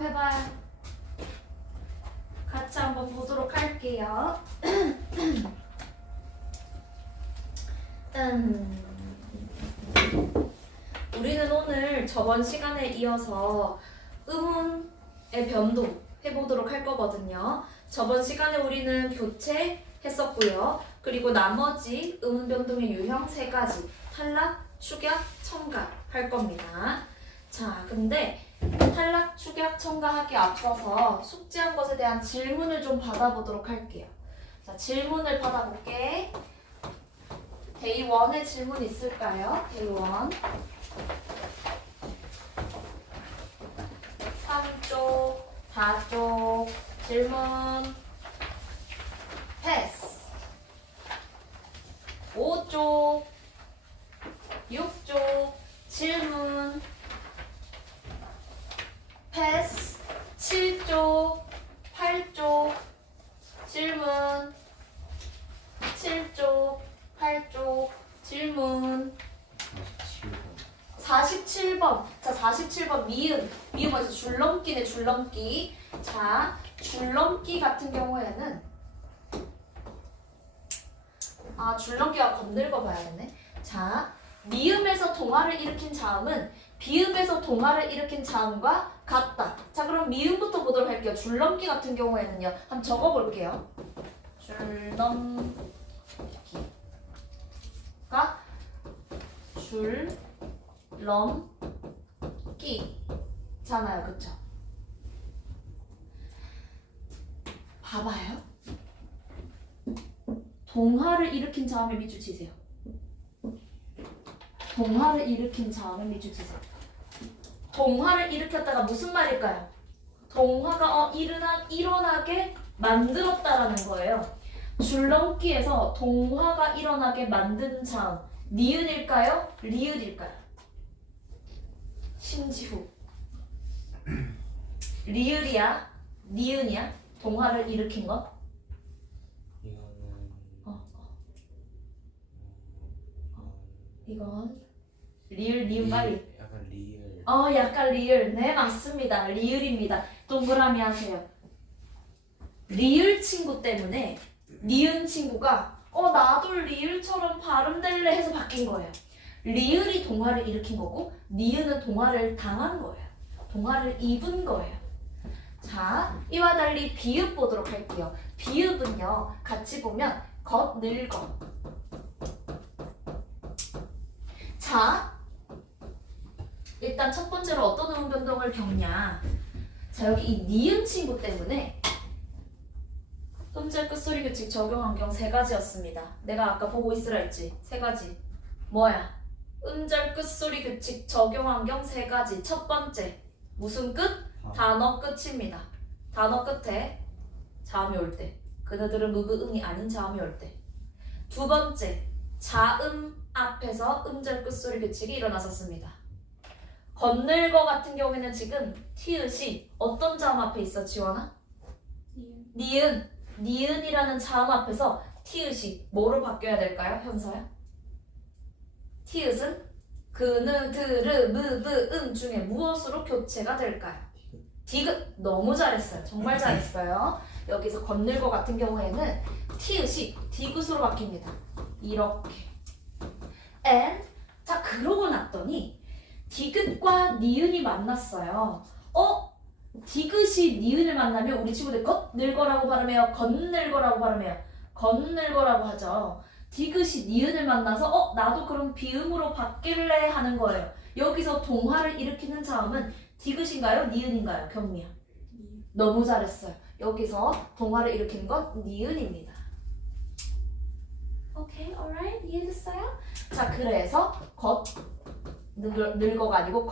대답해봐요. 같이 한번 보도록 할게요. 우리는 오늘 저번 시간에 이어서 음운의 변동 해보도록 할 거거든요. 저번 시간에 우리는 교체 했었고요. 그리고 나머지 음운 변동의 유형 3가지 탈락, 축약, 첨가 할 겁니다. 자, 근데 탈락, 축약, 첨가하기 앞서서 숙지한 것에 대한 질문을 좀 받아보도록 할게요. 자, 질문을 받아볼게. 데이 1에 질문 있을까요? 데이 1 3쪽, 4쪽 질문 패스 5쪽, 6쪽 질문 패스 7쪽, 8쪽 질문 7쪽, 8쪽 질문 47번. 자, 47번 미음에서 줄넘기네, 줄넘기. 자, 줄넘기 같은 경우에는 줄넘기가 건들고 봐야겠네. 자, 미음에서 동화를 일으킨 자음은 비음에서 동화를 일으킨 자음과 같다. 자, 그럼 미음부터 보도록 할게요. 줄넘기 같은 경우에는요. 한번 적어볼게요. 줄넘기가 줄넘기잖아요. 그쵸? 봐봐요. 동화를 일으킨 자음에 밑줄 치세요. 동화를 일으킨 자음에 밑줄 치세요. 동화를 일으켰다가 무슨 말일까요? 동화가 일어나게 만들었다라는 거예요. 줄넘기에서 동화가 일어나게 만든 자음 니은일까요? 리을일까요? 심지후 리을이야? 니은이야? 동화를 일으킨 것? 이건 리을, 니은 빨리. 약간 리을. 약간 리을. 네, 맞습니다. 리을입니다. 동그라미 하세요. 리을 친구 때문에 니은 친구가 나도 리을처럼 발음될래 해서 바뀐 거예요. 리을이 동화를 일으킨 거고 니은은 동화를 당한 거예요. 동화를 입은 거예요. 자, 이와 달리 비읍 보도록 할게요. 비읍은요, 같이 보면 겉, 늙어. 자, 일단 첫 번째로 어떤 음운 변동을 겪냐. 자, 여기 이 니은 친구 때문에 음절 끝소리 규칙 적용한 경우 3가지였습니다. 내가 아까 보고 있으라 했지. 3가지. 뭐야? 음절 끝소리 규칙 적용한 경우 3가지. 첫 번째, 무슨 끝? 단어 끝입니다. 단어 끝에 자음이 올 때. 그네들은 무브응이 아닌 자음이 올 때. 두 번째, 자음 앞에서 음절 끝소리 규칙이 일어났었습니다. 건늘거 같은 경우에는 지금 티읕이 어떤 자음 앞에 있어, 지원아? 니은. 니은이라는 자음 앞에서 티읕이 뭐로 바뀌어야 될까요, 현서야? 티읕은 그느, 드르, 무, 브, 응 중에 무엇으로 교체가 될까요? 디귿. 너무 잘했어요. 정말 잘했어요. 여기서 건늘거 같은 경우에는 티읕이 디귿으로 바뀝니다. 이렇게. and 자, 그러고 났더니 디귿과 니은이 만났어요. 디귿이 니은을 만나면 우리 친구들 겉늙어라고 발음해요? 겉늙어라고 발음해요? 겉늙어라고 하죠. 디귿이 니은을 만나서 나도 그럼 비음으로 바뀔래 하는 거예요. 여기서 동화를 일으키는 자음은 디귿인가요? 니은인가요? 경미야. 너무 잘했어요. 여기서 동화를 일으키는 건 니은입니다. 오케이, alright, 이해됐어요? 자, 그래서 늙어가 아니고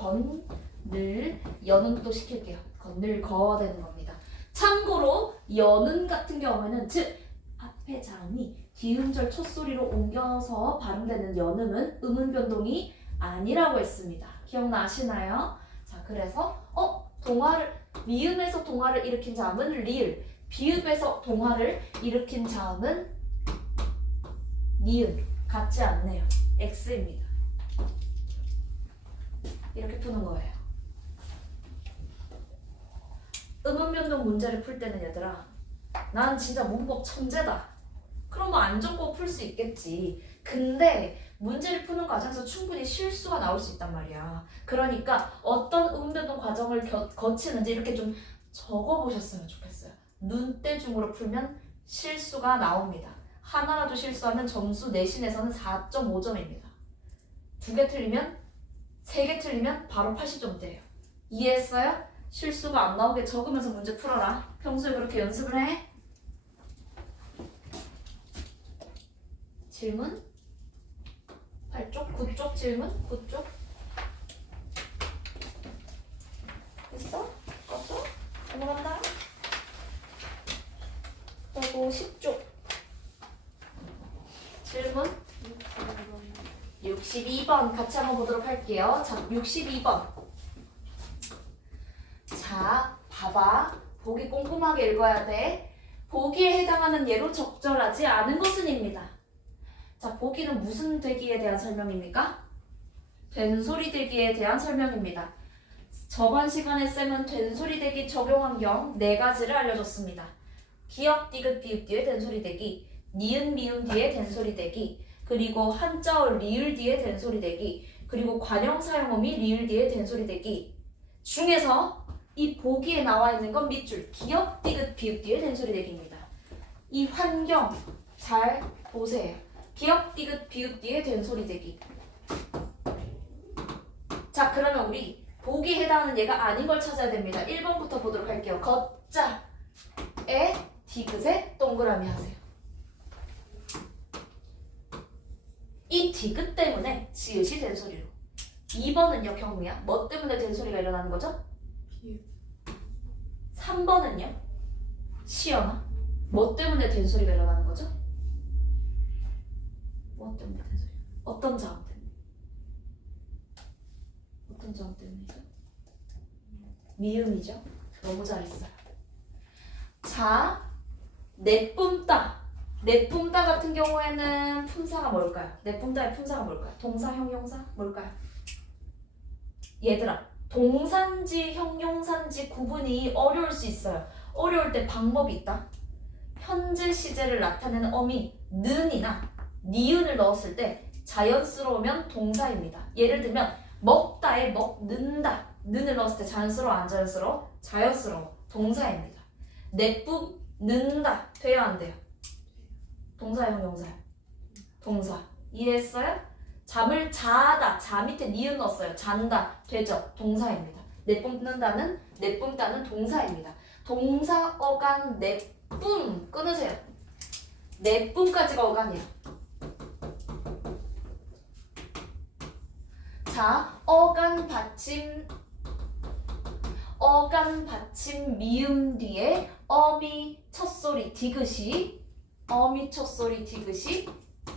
연은 또 시킬게요. 건늘거 되는 겁니다. 참고로 연은 같은 경우에는 즉 앞에 자음이 기음절 첫소리로 옮겨서 발음되는 연음은 음운 변동이 아니라고 했습니다. 기억나시나요? 자, 그래서 미음에서 동화를 일으킨 자음은 리을, 비읍에서 동화를 일으킨 자음은 니은. 같지 않네요. X입니다. 이렇게 푸는 거예요. 음운변동 문제를 풀 때는 얘들아, 난 진짜 문법 천재다. 그럼 뭐 안 적고 풀 수 있겠지. 근데 문제를 푸는 과정에서 충분히 실수가 나올 수 있단 말이야. 그러니까 어떤 음운변동 과정을 거치는지 이렇게 좀 적어보셨으면 좋겠어요. 눈대중으로 풀면 실수가 나옵니다. 하나라도 실수하면 점수 내신에서는 4.5점입니다. 2개 틀리면, 3개 틀리면 바로 80점대예요. 이해했어요? 실수가 안 나오게 적으면서 문제 풀어라. 평소에 그렇게 연습을 해. 질문? 8쪽? 9쪽 질문? 9쪽? 됐어? 껐어? 넘어간다. 그리고 10쪽 질문? 62번 같이 한번 보도록 할게요. 자, 62번. 자, 봐봐. 보기 꼼꼼하게 읽어야 돼. 보기에 해당하는 예로 적절하지 않은 것은입니다. 자, 보기는 무슨 되기에 대한 설명입니까? 된소리 되기에 대한 설명입니다. 저번 시간에 쌤은 된소리 되기 적용 환경 4가지를 알려줬습니다. 기역, 디귿, 비읍 뒤에 된소리 되기, 니은, 미음 뒤에 된소리 되기, 그리고 한자어 리을 뒤에 된소리 되기, 그리고 관형 사용어미 리을 뒤에 된소리 되기 중에서 이 보기에 나와 있는 건 밑줄 기역, 디귿, 비읍 뒤에 된소리 되기입니다. 이 환경 잘 보세요. 기역, 디귿, 비읍 뒤에 된소리 되기. 자, 그러면 우리 보기에 해당하는 얘가 아닌 걸 찾아야 됩니다. 1번부터 보도록 할게요. 걷자에 디귿에 동그라미 하세요. 이 디귿 때문에 지읒이 된소리로. 2번은요, 경미야. 뭐 때문에 된소리가 일어나는 거죠? 3번은요? 시연아. 뭐 때문에 된소리가 일어나는 거죠? 뭐 때문에 된소리? 어떤 자음 때문에? 어떤 자음 때문이죠? 미음이죠? 너무 잘했어요. 자, 내뿜다. 내뿜다 같은 경우에는 품사가 뭘까요? 내뿜다의 품사가 뭘까요? 동사, 형용사? 뭘까요? 얘들아, 동사인지 형용사인지 구분이 어려울 수 있어요. 어려울 때 방법이 있다. 현재 시제를 나타내는 어미 는이나 니은을 넣었을 때 자연스러우면 동사입니다. 예를 들면 먹다에 먹는다. 는을 넣었을 때 자연스러워, 안 자연스러워? 자연스러워. 동사입니다. 내뿜는다. 돼요, 안 돼요? 동사, 형용사요? 동사. 이해했어요? 잠을 자다. 자 밑에 니은 넣었어요. 잔다. 되죠? 동사입니다. 내뿜다는 동사입니다. 동사 어간 내뿜 끊으세요. 내뿜까지가 어간이에요. 자, 어간 받침 미음 뒤에 어미 첫소리 디귿이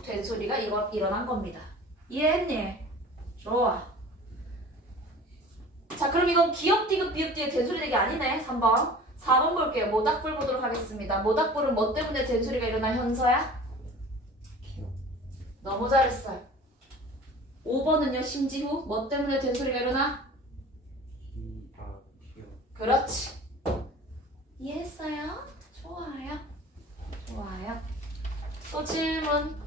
된소리가 일어난 겁니다. 이해했니? 좋아. 자, 그럼 이건 기역, 디귿, 비읍 뒤에 된소리 되기 아니네. 3번. 4번 볼게요. 모닥불 보도록 하겠습니다. 모닥불은 뭐 때문에 된소리가 일어나? 현서야? 너무 잘했어요. 5번은요, 심지후. 뭐 때문에 된소리가 일어나? 그렇지. 이해했어요? 좋아요. 좋아요. 또 질문.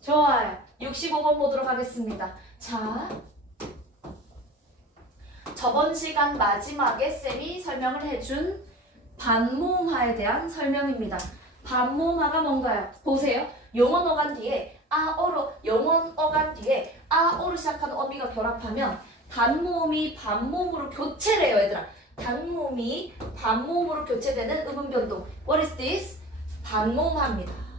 좋아요. 65번 보도록 하겠습니다. 자, 저번 시간 마지막에 쌤이 설명을 해준 반모음화에 대한 설명입니다. 반모음화가 뭔가요? 보세요. 영원 어간 뒤에 영원 어간 뒤에 아어로 시작하는 어미가 결합하면 단모음이 반모음으로 교체를 해요, 얘들아. 단모음이 반모음으로 교체되는 음운 변동. What is this? 반모음화입니다.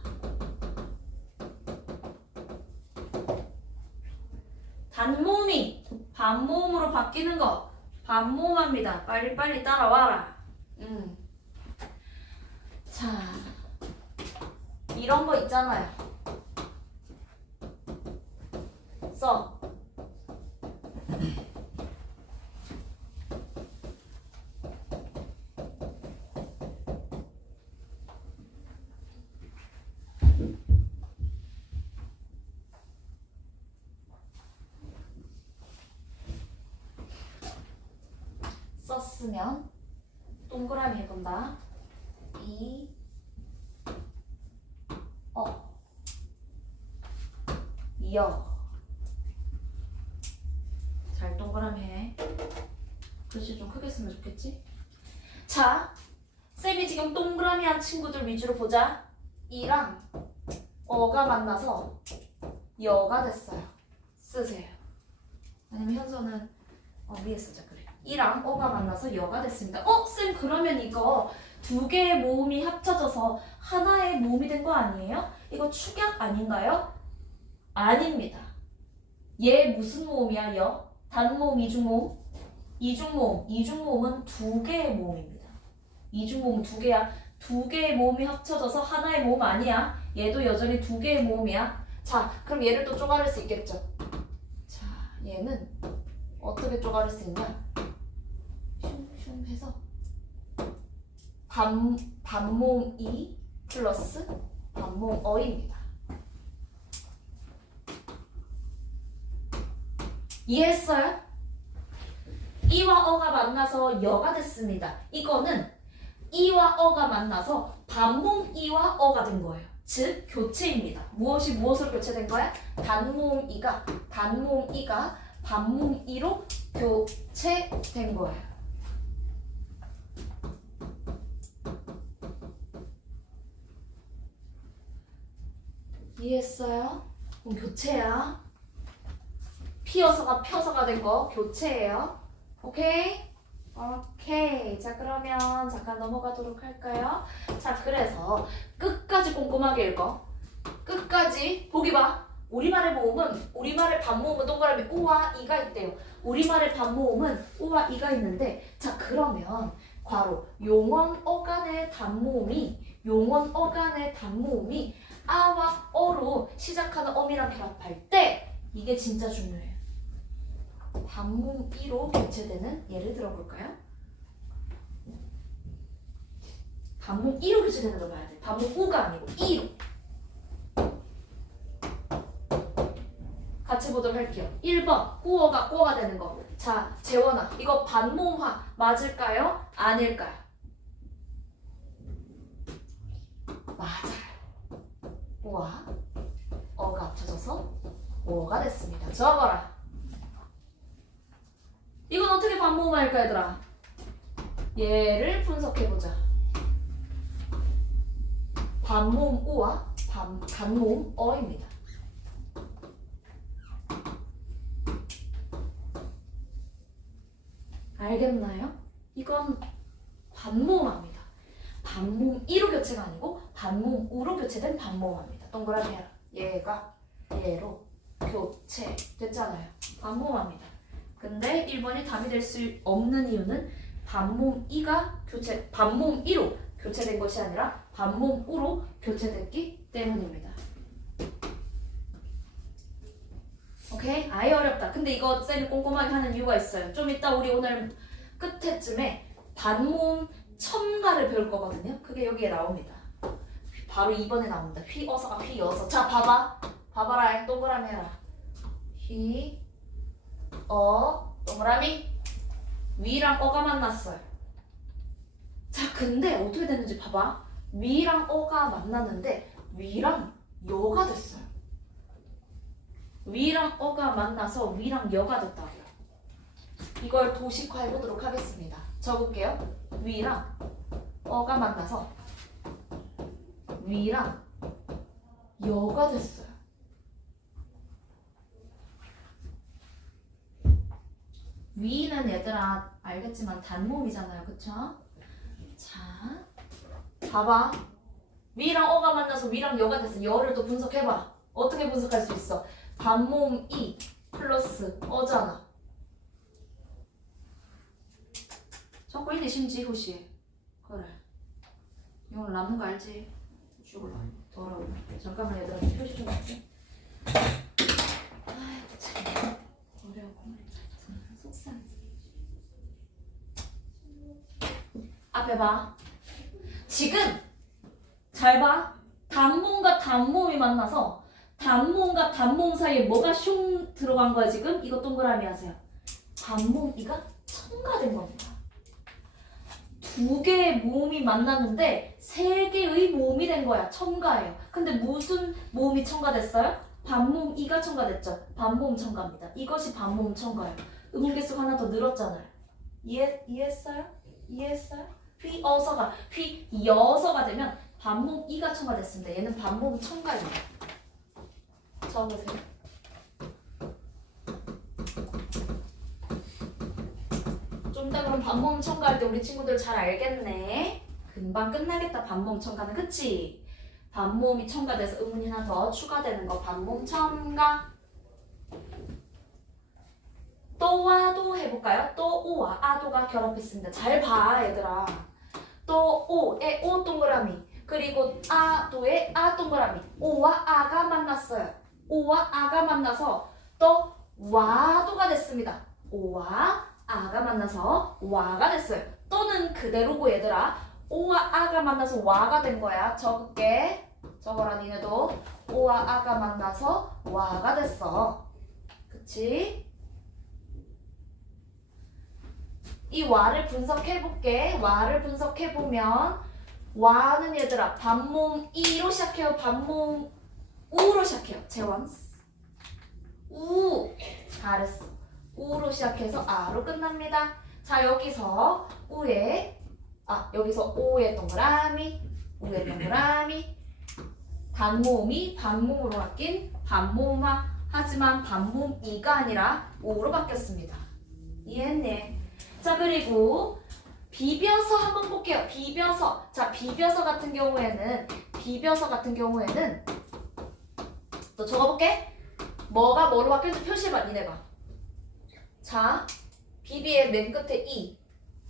단모음이 반모음으로 바뀌는 거 반모음합니다. 빨리빨리 따라와라. 자, 이런 거 있잖아요. 써. 쓰면 동그라미 해본다. 이, 여. 잘 동그라미 해. 글씨 좀 크게 쓰면 좋겠지? 자, 쌤이 지금 동그라미 한 친구들 위주로 보자. 이랑 어가 만나서 여가 됐어요. 쓰세요. 아니면 현서는 위에 쓰자. 그래. 이랑 어가 만나서 여가 됐습니다. 쌤 그러면 이거 두 개의 모음이 합쳐져서 하나의 모음이 된 거 아니에요? 이거 축약 아닌가요? 아닙니다. 얘 무슨 모음이야? 여? 단모음, 이중모음? 이중모음. 이중모음은 두 개의 모음입니다. 이중모음은 두 개야. 두 개의 모음이 합쳐져서 하나의 모음 아니야. 얘도 여전히 두 개의 모음이야. 자, 그럼 얘를 또 쪼가릴 수 있겠죠? 자, 얘는 어떻게 쪼가릴 수 있냐? 슝슝 해서 반모음 이 플러스 반모음 어입니다. 이해했어요? 이와 어가 만나서 여가 됐습니다. 이거는 이와 어가 만나서 반모음 이와 어가 된 거예요. 즉 교체입니다. 무엇이 무엇으로 교체된 거야? 단모음 이가 반모음 이로 교체된 거예요. 이해했어요? 그럼 교체야. 피어서가 펴서가 된 거 교체예요. 오케이? 오케이. 자, 그러면 잠깐 넘어가도록 할까요? 자, 그래서 끝까지 꼼꼼하게 읽어. 끝까지 보기 봐. 우리말의 모음은, 우리말의 반모음은 동그라미 우와 이가 있대요. 우리말의 반모음은 우와 이가 있는데, 자, 그러면 괄호 용언어 간의 단모음이 아와 어로 시작하는 어미랑 결합할 때 이게 진짜 중요해요. 단모음 이로 교체되는 예를 들어볼까요? 단모음 이로 교체되는 거 봐야 돼. 단모음 우가 아니고 이로. 같이 보도록 할게요. 1번 우어가 꼬가 되는 거. 자, 재원아 이거 반모음화 맞을까요? 아닐까요? 맞아요. 우와 어가 합쳐져서 오어가 됐습니다. 적어라. 이건 어떻게 반모음할까 얘들아? 얘를 분석해보자. 반모음 우와 단모음 어입니다. 알겠나요? 이건 반모음합니다. 반모음 이로 교체가 아니고 반모음 우로 교체된 반모음합니다. 동그라미 해라. 얘가 얘로 교체됐잖아요. 반모음합니다. 근데 1번이 답이 될 수 없는 이유는 반모음 이로 교체된 것이 아니라 반모음 우로 교체됐기 때문입니다. 오케이? 아예 어렵다. 근데 이거 쌤이 꼼꼼하게 하는 이유가 있어요. 좀 이따 우리 오늘 끝에쯤에 반모음 첨가를 배울 거거든요. 그게 여기에 나옵니다. 바로 2번에 나옵니다. 휘어서가 휘어서. 자, 봐봐라. 동그라미 해라. 동그라미. 위랑 어가 만났어요. 자, 근데 어떻게 됐는지 봐봐. 위랑 어가 만났는데 위랑 여가 됐어요. 위랑 어가 만나서 위랑 여가 됐다고요. 이걸 도식화해보도록 하겠습니다. 적을게요. 위랑 어가 만나서 위랑 여가 됐어요. 위는 얘들아 알겠지만 단모음이잖아요. 그쵸? 자, 봐봐. 위랑 어가 만나서 위랑 여가 됐어. 여를 또 분석해봐. 어떻게 분석할 수 있어? 반모음 이 플러스 어잖아. 적고 있네 심지 후시. 그래. 이거 남는 거 알지? 죽을라. 더러워. 잠깐만 얘들아 표시 좀 할게. 아이고 참 어려워. 속상. 앞에 봐. 지금 잘 봐. 단모음과 단모음이 만나서 단모음과 단모음 사이에 뭐가 슝 들어간 거야 지금? 이거 동그라미 하세요. 반모음 이가 첨가된 겁니다. 두 개의 모음이 만났는데 세 개의 모음이 된 거야. 첨가예요. 근데 무슨 모음이 첨가됐어요? 반모음 이가 첨가됐죠. 반모음 첨가입니다. 이것이 반모음 첨가예요. 음운 개수가 하나 더 늘었잖아요. 이해했어요? 이해했어요? 휘여서가 되면 반모음 이가 첨가됐습니다. 얘는 반모음 첨가입니다. 적으세요. 좀 이따 그럼 반모음 첨가할 때 우리 친구들 잘 알겠네. 금방 끝나겠다. 반모음 첨가는. 그치? 반모음이 첨가돼서 음운이 하나 더 추가되는 거 반모음 첨가. 또와도 해볼까요? 또 오와 아도가 결합했습니다. 잘 봐 얘들아. 또 오에 오 동그라미 그리고 아도에 아 동그라미. 오와 아가 만났어요. 오와 아가 만나서 또 와도가 됐습니다. 오와 아가 만나서 와가 됐어요. 또는 그대로고 얘들아. 오와 아가 만나서 와가 된 거야. 적을게. 적어라 니네도. 오와 아가 만나서 와가 됐어. 그치? 이 와를 분석해볼게. 와를 분석해보면 와는 얘들아 반모음 이로 시작해요. 반모음 우로 시작해요. 재원스. 우. 잘했어. 우로 시작해서 아로 끝납니다. 자 여기서 우에 여기서 오의 동그라미 우의 동그라미 단모음이 반모음으로 바뀐 반모음화. 하지만 반모음 이가 아니라 우로 바뀌었습니다. 이해했네? 자 그리고 비벼서 한번 볼게요. 비벼서. 자 비벼서 같은 경우에는 또 적어볼게. 뭐가 뭐로 바뀌는지 표시해봐. 니네 봐. 자 비비의 맨 끝에 이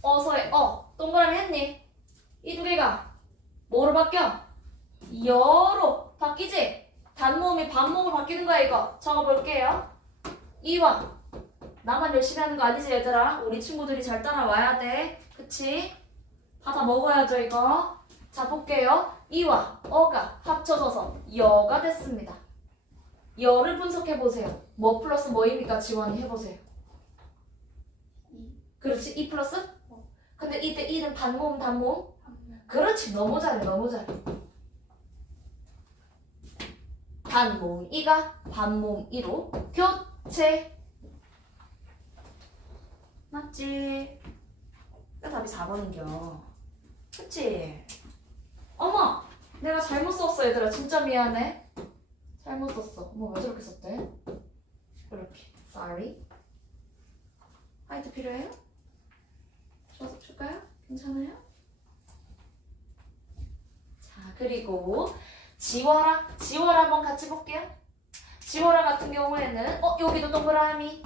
어서의 동그라미 했니? 이 두 개가 뭐로 바뀌어? 여로 바뀌지? 단모음이 반모음으로 바뀌는 거야 이거. 적어볼게요. 이와 나만 열심히 하는 거 아니지 얘들아? 우리 친구들이 잘 따라와야 돼. 그치? 받아 먹어야죠 이거. 자 볼게요. 이와 어가 합쳐져서 여가 됐습니다. 여를 분석해보세요. 뭐 플러스 뭐입니까? 지원이 해보세요. 그렇지? 이 플러스? 근데 이때 이는 반모음 단모음? 그렇지. 너무 잘해. 너무 잘해. 반모음 이가 반모음 이로 교체. 맞지? 그 답이 4번인겨. 그치? 어머! 내가 잘못 썼어 얘들아. 진짜 미안해. 잘못 썼어. 왜 저렇게 썼대? 이렇게. Sorry. 화이트 필요해요? 줘서 줄까요? 괜찮아요? 자 그리고 지워라. 지워라 한번 같이 볼게요. 지워라 같은 경우에는 여기도 동그라미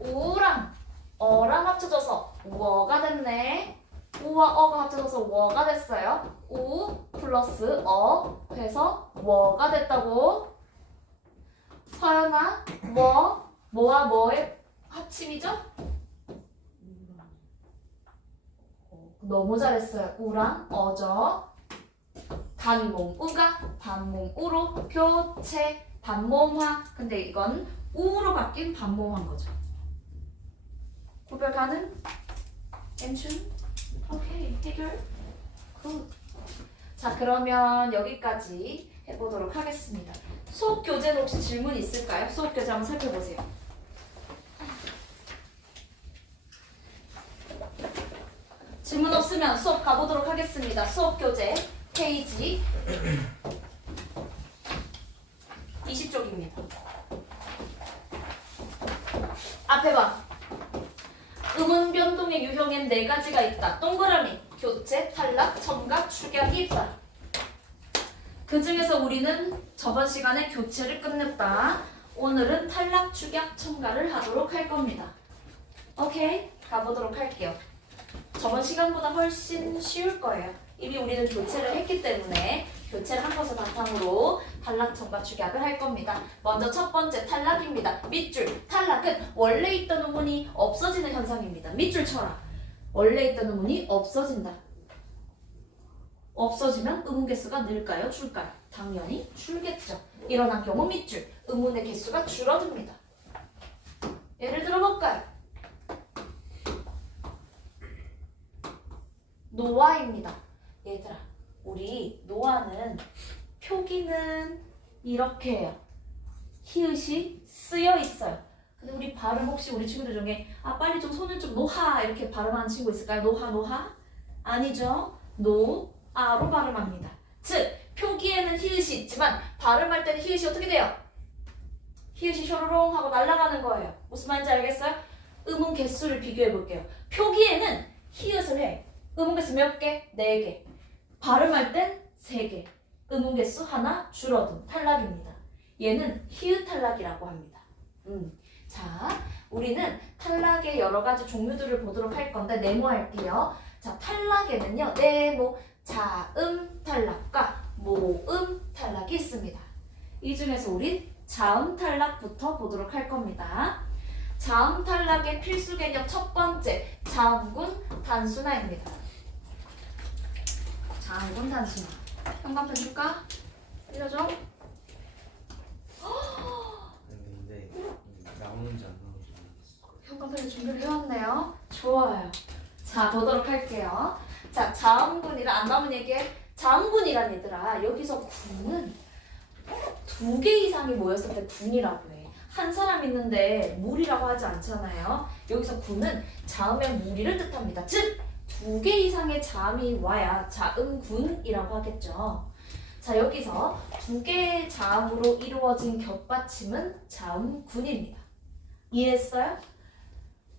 우랑 어랑 합쳐져서 워가 됐네. 우와 어가 합쳐져서 워가 됐어요. 우 플러스 어 해서 워가 됐다고. 서연아 뭐와 뭐의 합침이죠? 너무 잘했어요. 우랑 어죠. 단모음 우가 반모음 우로 교체 반모음화. 근데 이건 우로 바뀐 반모음한 거죠. 구별 가능? 엠춘? 오케이 해결. 굿. 자 그러면 여기까지 해보도록 하겠습니다. 수업 교재는 혹시 질문 있을까요? 수업 교재 한번 살펴보세요. 질문 없으면 수업 가보도록 하겠습니다. 수업 교재 페이지 20쪽입니다. 앞에 봐. 음운 변동의 유형엔 4가지가 있다. 동그라미, 교체, 탈락, 첨가, 축약이 있다. 그 중에서 우리는 저번 시간에 교체를 끝냈다. 오늘은 탈락, 축약, 첨가를 하도록 할 겁니다. 오케이? 가보도록 할게요. 저번 시간보다 훨씬 쉬울 거예요. 이미 우리는 교체를 했기 때문에 교체를 한 것을 바탕으로 탈락, 첨가, 축약을 할 겁니다. 먼저 첫 번째 탈락입니다. 밑줄. 탈락은 원래 있던 음운이 없어지는 현상입니다. 밑줄 쳐라. 원래 있던 음운이 없어진다. 없어지면 음운 개수가 늘까요? 줄까요? 당연히 줄겠죠. 일어난 경우 밑줄. 음운의 개수가 줄어듭니다. 예를 들어 볼까요? 노아입니다. 얘들아, 우리 노아는 표기는 이렇게 해요. 히읗이 쓰여 있어요. 근데 우리 발음 혹시 우리 친구들 중에 빨리 좀 손을 좀 노하 이렇게 발음하는 친구 있을까요? 노하 노하? 아니죠. 노아로 발음합니다. 즉 표기에는 히읗이 있지만 발음할 때는 히읗이 어떻게 돼요? 히읗이 쇼로롱 하고 날아가는 거예요. 무슨 말인지 알겠어요? 음운 개수를 비교해 볼게요. 표기에는 히읗을 해. 음운 개수 몇 개? 4개. 발음할 땐 3개. 음운 개수 하나 줄어든 탈락입니다. 얘는 히읗 탈락이라고 합니다. 자, 우리는 탈락의 여러 가지 종류들을 보도록 할 건데 네모할게요. 자, 탈락에는요. 네모, 자음 탈락과 모음 탈락이 있습니다. 이 중에서 우리 자음 탈락부터 보도록 할 겁니다. 자음 탈락의 필수 개념 첫 번째, 자음군 단순화입니다. 자음군 단순화. 형광펜 줄까? 이러죠? 근데 나오는지 안 나오는지 모르겠어. 형광펜 준비를 해왔네요. 좋아요. 자, 보도록 할게요. 자, 자음군이라 안 나오면 얘기해. 자음군이란 얘들아, 여기서 군은 2개 이상이 모였을 때 군이라고 해. 한 사람 있는데 무리라고 하지 않잖아요. 여기서 군은 자음의 무리를 뜻합니다. 즉 2개 이상의 자음이 와야 자음군이라고 하겠죠. 자, 여기서 2개의 자음으로 이루어진 겹받침은 자음군입니다. 이해했어요?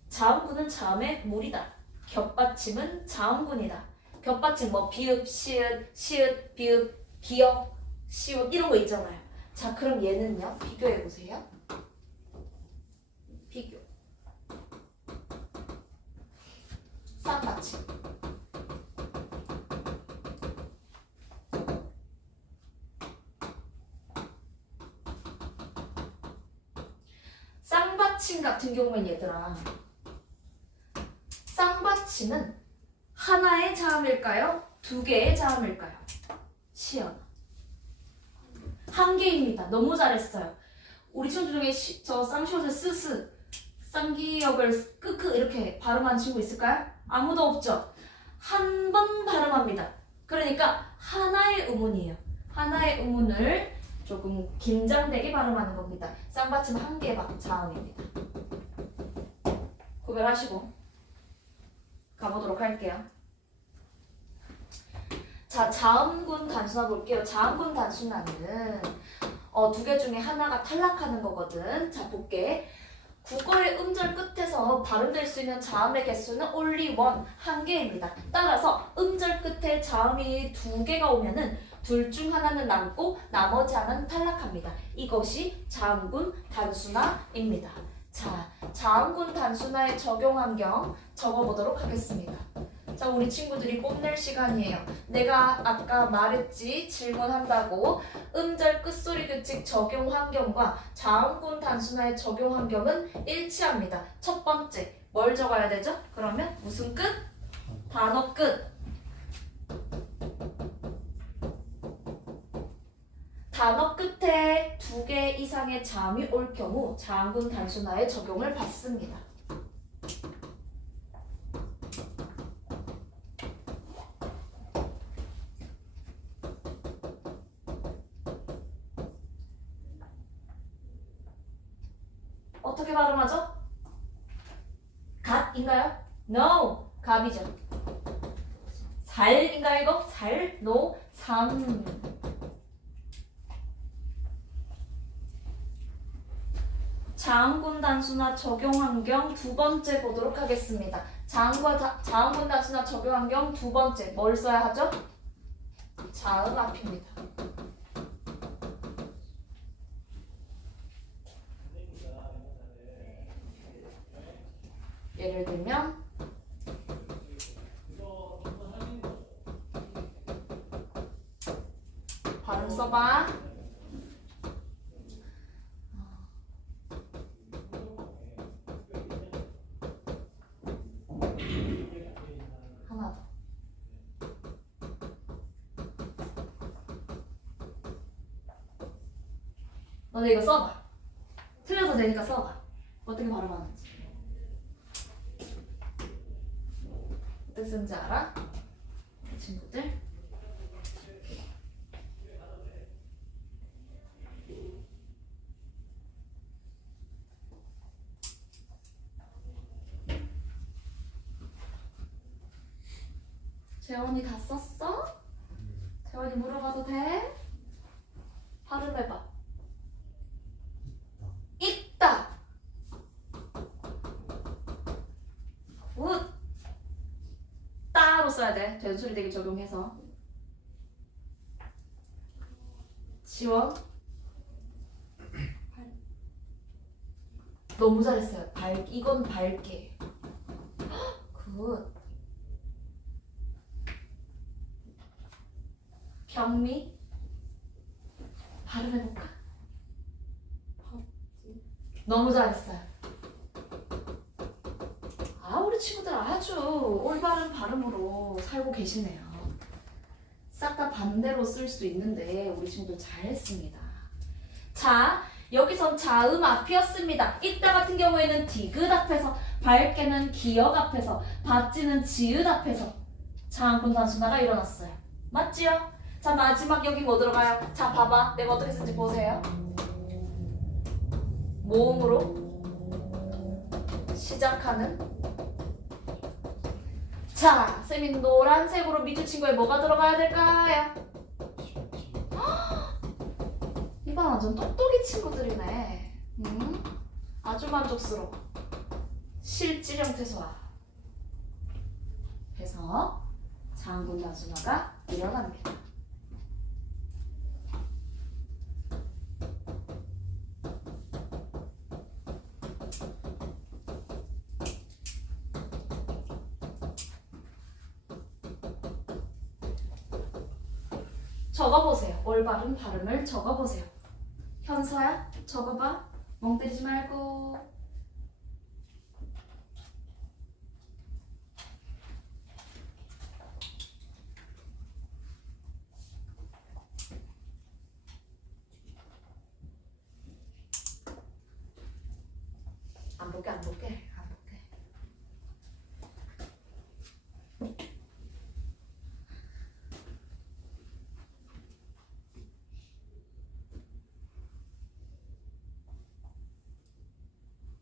자음군은 자음의 무리다. 겹받침은 자음군이다. 겹받침 뭐 비읍, 시읒, 시읒, 비읍, 기역, 시옷 이런 거 있잖아요. 자, 그럼 얘는요. 비교해 보세요. 비교. 쌍받침. 쌍받침 같은 경우엔 얘들아, 쌍받침은 하나의 자음일까요? 2개의 자음일까요? 시연. 1개입니다. 너무 잘했어요. 우리 친구 중에 저 쌍시옷을 스스, 쌍기역을 끄끄 이렇게 발음하는 친구 있을까요? 아무도 없죠? 한 번 발음합니다. 그러니까 하나의 음운이에요. 하나의 음운을 조금 긴장되게 발음하는 겁니다. 쌍받침 1개 자음입니다. 구별하시고 가보도록 할게요. 자, 자음군 단순화 볼게요. 자음군 단순화는 2개 중에 하나가 탈락하는 거거든. 자, 볼게. 국어의 음절 끝에서 발음될 수 있는 자음의 개수는 only one, 1개입니다. 따라서 음절 끝에 자음이 2개가 오면은 둘 중 하나는 남고 나머지 하나는 탈락합니다. 이것이 자음군 단순화입니다. 자, 자음군 단순화의 적용 환경 적어보도록 하겠습니다. 자, 우리 친구들이 뽐낼 시간이에요. 내가 아까 말했지, 질문한다고. 음절 끝소리 규칙 적용 환경과 자음군 단순화의 적용 환경은 일치합니다. 첫 번째, 뭘 적어야 되죠? 그러면 무슨 끝? 단어 끝. 단어 끝에 2개 이상의 자음이 올 경우 자음군 단순화의 적용을 받습니다. 어떻게 발음하죠? 갓인가요? No! 갑이죠. 살인가요 이거? 살? No? 삼. 자음군 단순화 적용 환경 2번째 보도록 하겠습니다. 자음군 단순화 적용 환경 2번째. 뭘 써야 하죠? 자음 앞입니다. 예를 들면 발음 써봐. 하나 더. 너네 이거 써봐. 틀려도 되니까 써봐. 어떻게 발음하는지. 어떻게 쓰는지 알아? 친구들. 재원이 다 썼어? 재원이 물어봐도 돼? 발음해봐. 있다. 굿. 따로 써야 돼. 된소리 되게 적용해서. 지원. 너무 잘했어요. 이건 밝게. 굿. 경미. 발음해볼까? 너무 잘했어요. 아, 우리 친구들 아주 올바른 발음으로 살고 계시네요. 싹 다 반대로 쓸 수도 있는데 우리 친구들 잘했습니다. 자, 여기선 자음 앞이었습니다. 이따 같은 경우에는 디귿 앞에서, 밝게는 기역 앞에서, 받지는 지읒 앞에서 자음꾼 단순화가 일어났어요. 맞지요? 자, 마지막 여기 뭐 들어가요? 자, 봐봐. 내가 어떻게 쓴지 보세요. 모음으로 시작하는. 자, 쌤이 노란색으로 밑줄 친구에 뭐가 들어가야 될까요? 이건 완전 똑똑이 친구들이네. 아주 만족스러워. 실질형 퇴소화 해서 자음군 단순화가 일어납니다. 적어보세요. 올바른 발음을 적어보세요. 현서야, 적어봐. 멍 때리지 말고. 안 볼게.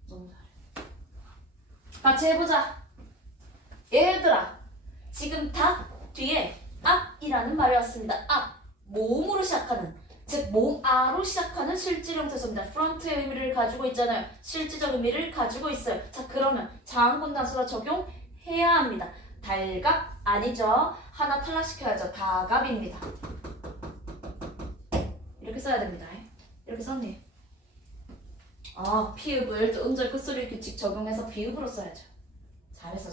너무 잘해. 같이 해보자. 얘들아, 지금 닭 뒤에 앞이라는 말이 왔습니다. 앞, 모음으로 시작하는, 즉 모음아로 시작하는 실질형 태소입니다. 프런트의 의미를 가지고 있잖아요. 실질적 의미를 가지고 있어요. 자, 그러면 자음군 단수가 적용해야 합니다. 달갑 아니죠. 하나 탈락시켜야죠. 다갑입니다. 이렇게 써야 됩니다. 이렇게 썼니? 피읍을 또 음절 끝소리 규칙 적용해서 비읍으로 써야죠. 잘했어.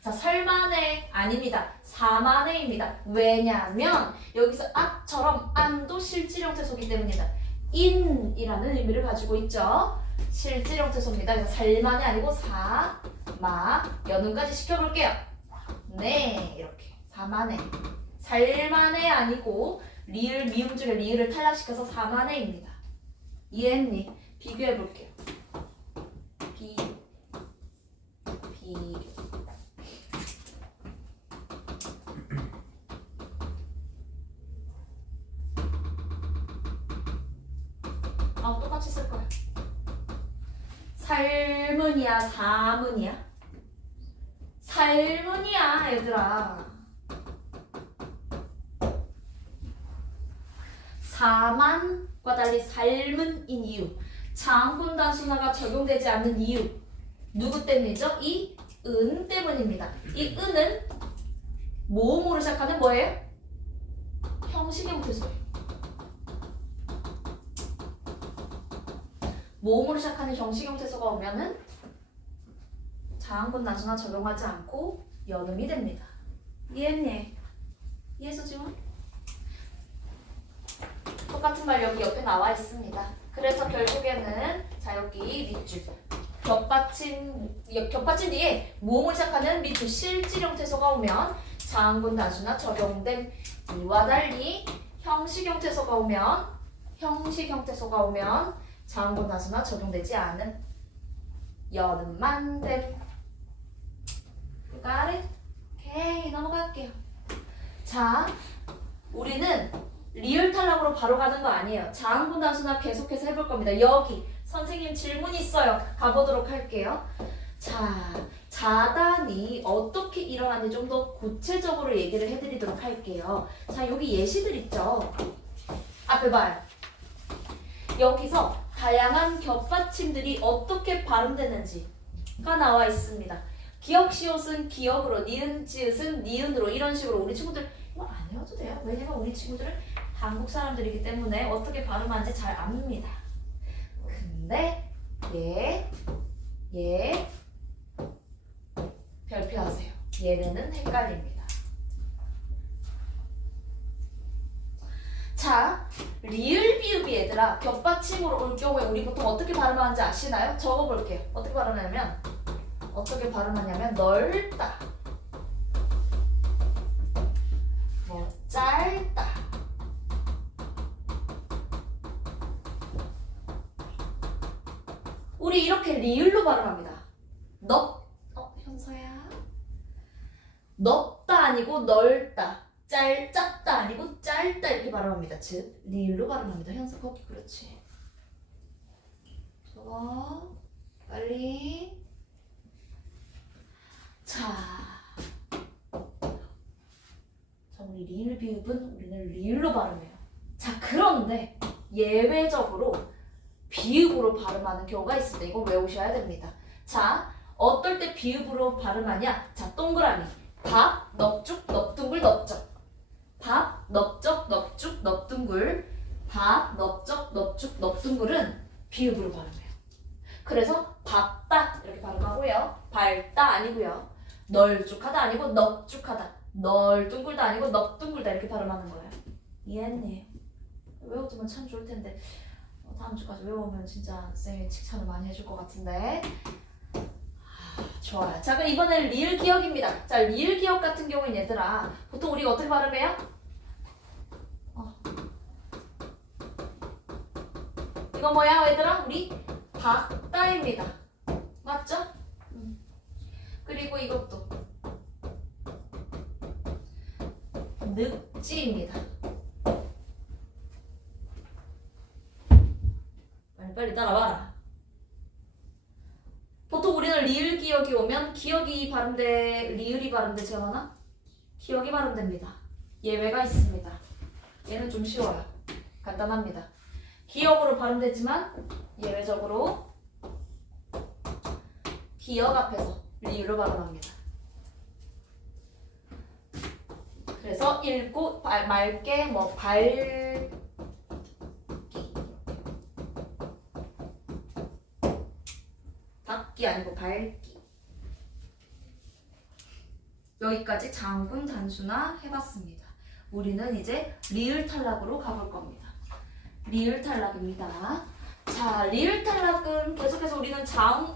자, 설만해 아닙니다. 사만해입니다. 왜냐하면 여기서 앞처럼 안도 실질형 태소이기 때문입니다. 인이라는 의미를 가지고 있죠. 실질형 태소입니다. 그래서 살만해 아니고 사마 연음까지 시켜볼게요. 네, 이렇게 사만해. 살만해 아니고 리을 미음 중에 리을을 탈락시켜서 사만해입니다. 이해했니? 비교해볼게요. 비교. 똑같이 쓸 거야. 살문이야, 사문이야? 살문이야, 얘들아. 사만과 달리 살문인 이유. 자음군 단순화가 적용되지 않는 이유. 누구 때문이죠? 이 은 때문입니다. 이 은은 모음으로 시작하는 뭐예요? 형식형 태소예요. 모음으로 시작하는 형식형 태소가 오면은 자음군 단순화 적용하지 않고 연음이 됩니다. 이해했니? 이해했어 지금? 똑같은 말 여기 옆에 나와 있습니다. 그래서 결국에는 자 여기 밑줄 겹받침 뒤에 모음을 시작하는 밑줄 실질형 태소가 오면 자음군 단순화 적용됨. 이와 달리 형식형 태소가 오면 자음군 단순화 적용되지 않은 연음만 됨. Got it? 오케이, 넘어갈게요. 자, 우리는 리을 탈락으로 바로 가는 거 아니에요. 자항분 단수나 계속해서 해볼 겁니다. 여기 선생님 질문이 있어요. 가보도록 할게요. 자, 자단이 어떻게 일어나는지 좀 더 구체적으로 얘기를 해드리도록 할게요. 자, 여기 예시들 있죠? 앞에 봐요. 여기서 다양한 겹받침들이 어떻게 발음되는지가 나와 있습니다. 기역 시옷은 기역으로, 니은 지읒은 니은으로 이런 식으로 우리 친구들 이거 안 해도 돼요. 왜냐면 우리 친구들은 한국 사람들이기 때문에 어떻게 발음하는지 잘 압니다. 근데 얘 별표하세요. 얘네는 헷갈립니다. 자, 리을 비읍이 얘들아 겹받침으로 올 경우에 우리 보통 어떻게 발음하는지 아시나요? 적어볼게요. 어떻게 발음하냐면 넓다, 뭐 짧다, 우리 이렇게 리을로 발음합니다. 현서야. 넓다 아니고 넓다. 짧다 아니고 짧다 이렇게 발음합니다. 즉 리을로 발음합니다. 현서 거기 그렇지. 좋아. 빨리. 자, 우리 리을 비읍은 우리는 리을로 발음해요. 자, 그런데 예외적으로 비읍으로 발음하는 경우가 있습니다. 이거 외우셔야 됩니다. 자, 어떨 때 비읍으로 발음하냐? 자, 동그라미. 밥, 넙죽, 넙둥글, 넙적. 밥, 넙적, 넙죽, 넙둥글. 밥, 넙적, 넙죽, 넙둥글은 비읍으로 발음해요. 그래서 밥다 이렇게 발음하고요. 밝다 아니고요. 널쭉하다 아니고 넙죽하다. 널둥글다 아니고 넙둥글다 이렇게 발음하는 거예요. 이해했네요. 외워두면 참 좋을 텐데 다음 주까지 외우면 진짜 쌤이 칭찬을 많이 해줄 것 같은데. 좋아요. 자, 그럼 이번에는 리을 기억입니다. 자, 리을 기억 같은 경우는 얘들아 보통 우리가 어떻게 발음해요? 이거 뭐야 얘들아? 우리 박다입니다. 맞죠? 그리고 이것도 늑지입니다. 빨리 따라와라. 보통 우리는 리을 기억이 오면 기억이 발음돼, 리을이 발음되지 않아? 기억이 발음됩니다. 예외가 있습니다. 얘는 좀 쉬워요. 간단합니다. 기억으로 발음되지만 예외적으로 기억 앞에서 리을로 발음합니다. 그래서 읽고 맑게 밝기 아니고 밝기. 여기까지 장군 단수나 해봤습니다. 우리는 이제 리을 탈락으로 가볼 겁니다. 리을 탈락입니다. 자, 리을 탈락은 계속해서 우리는 자음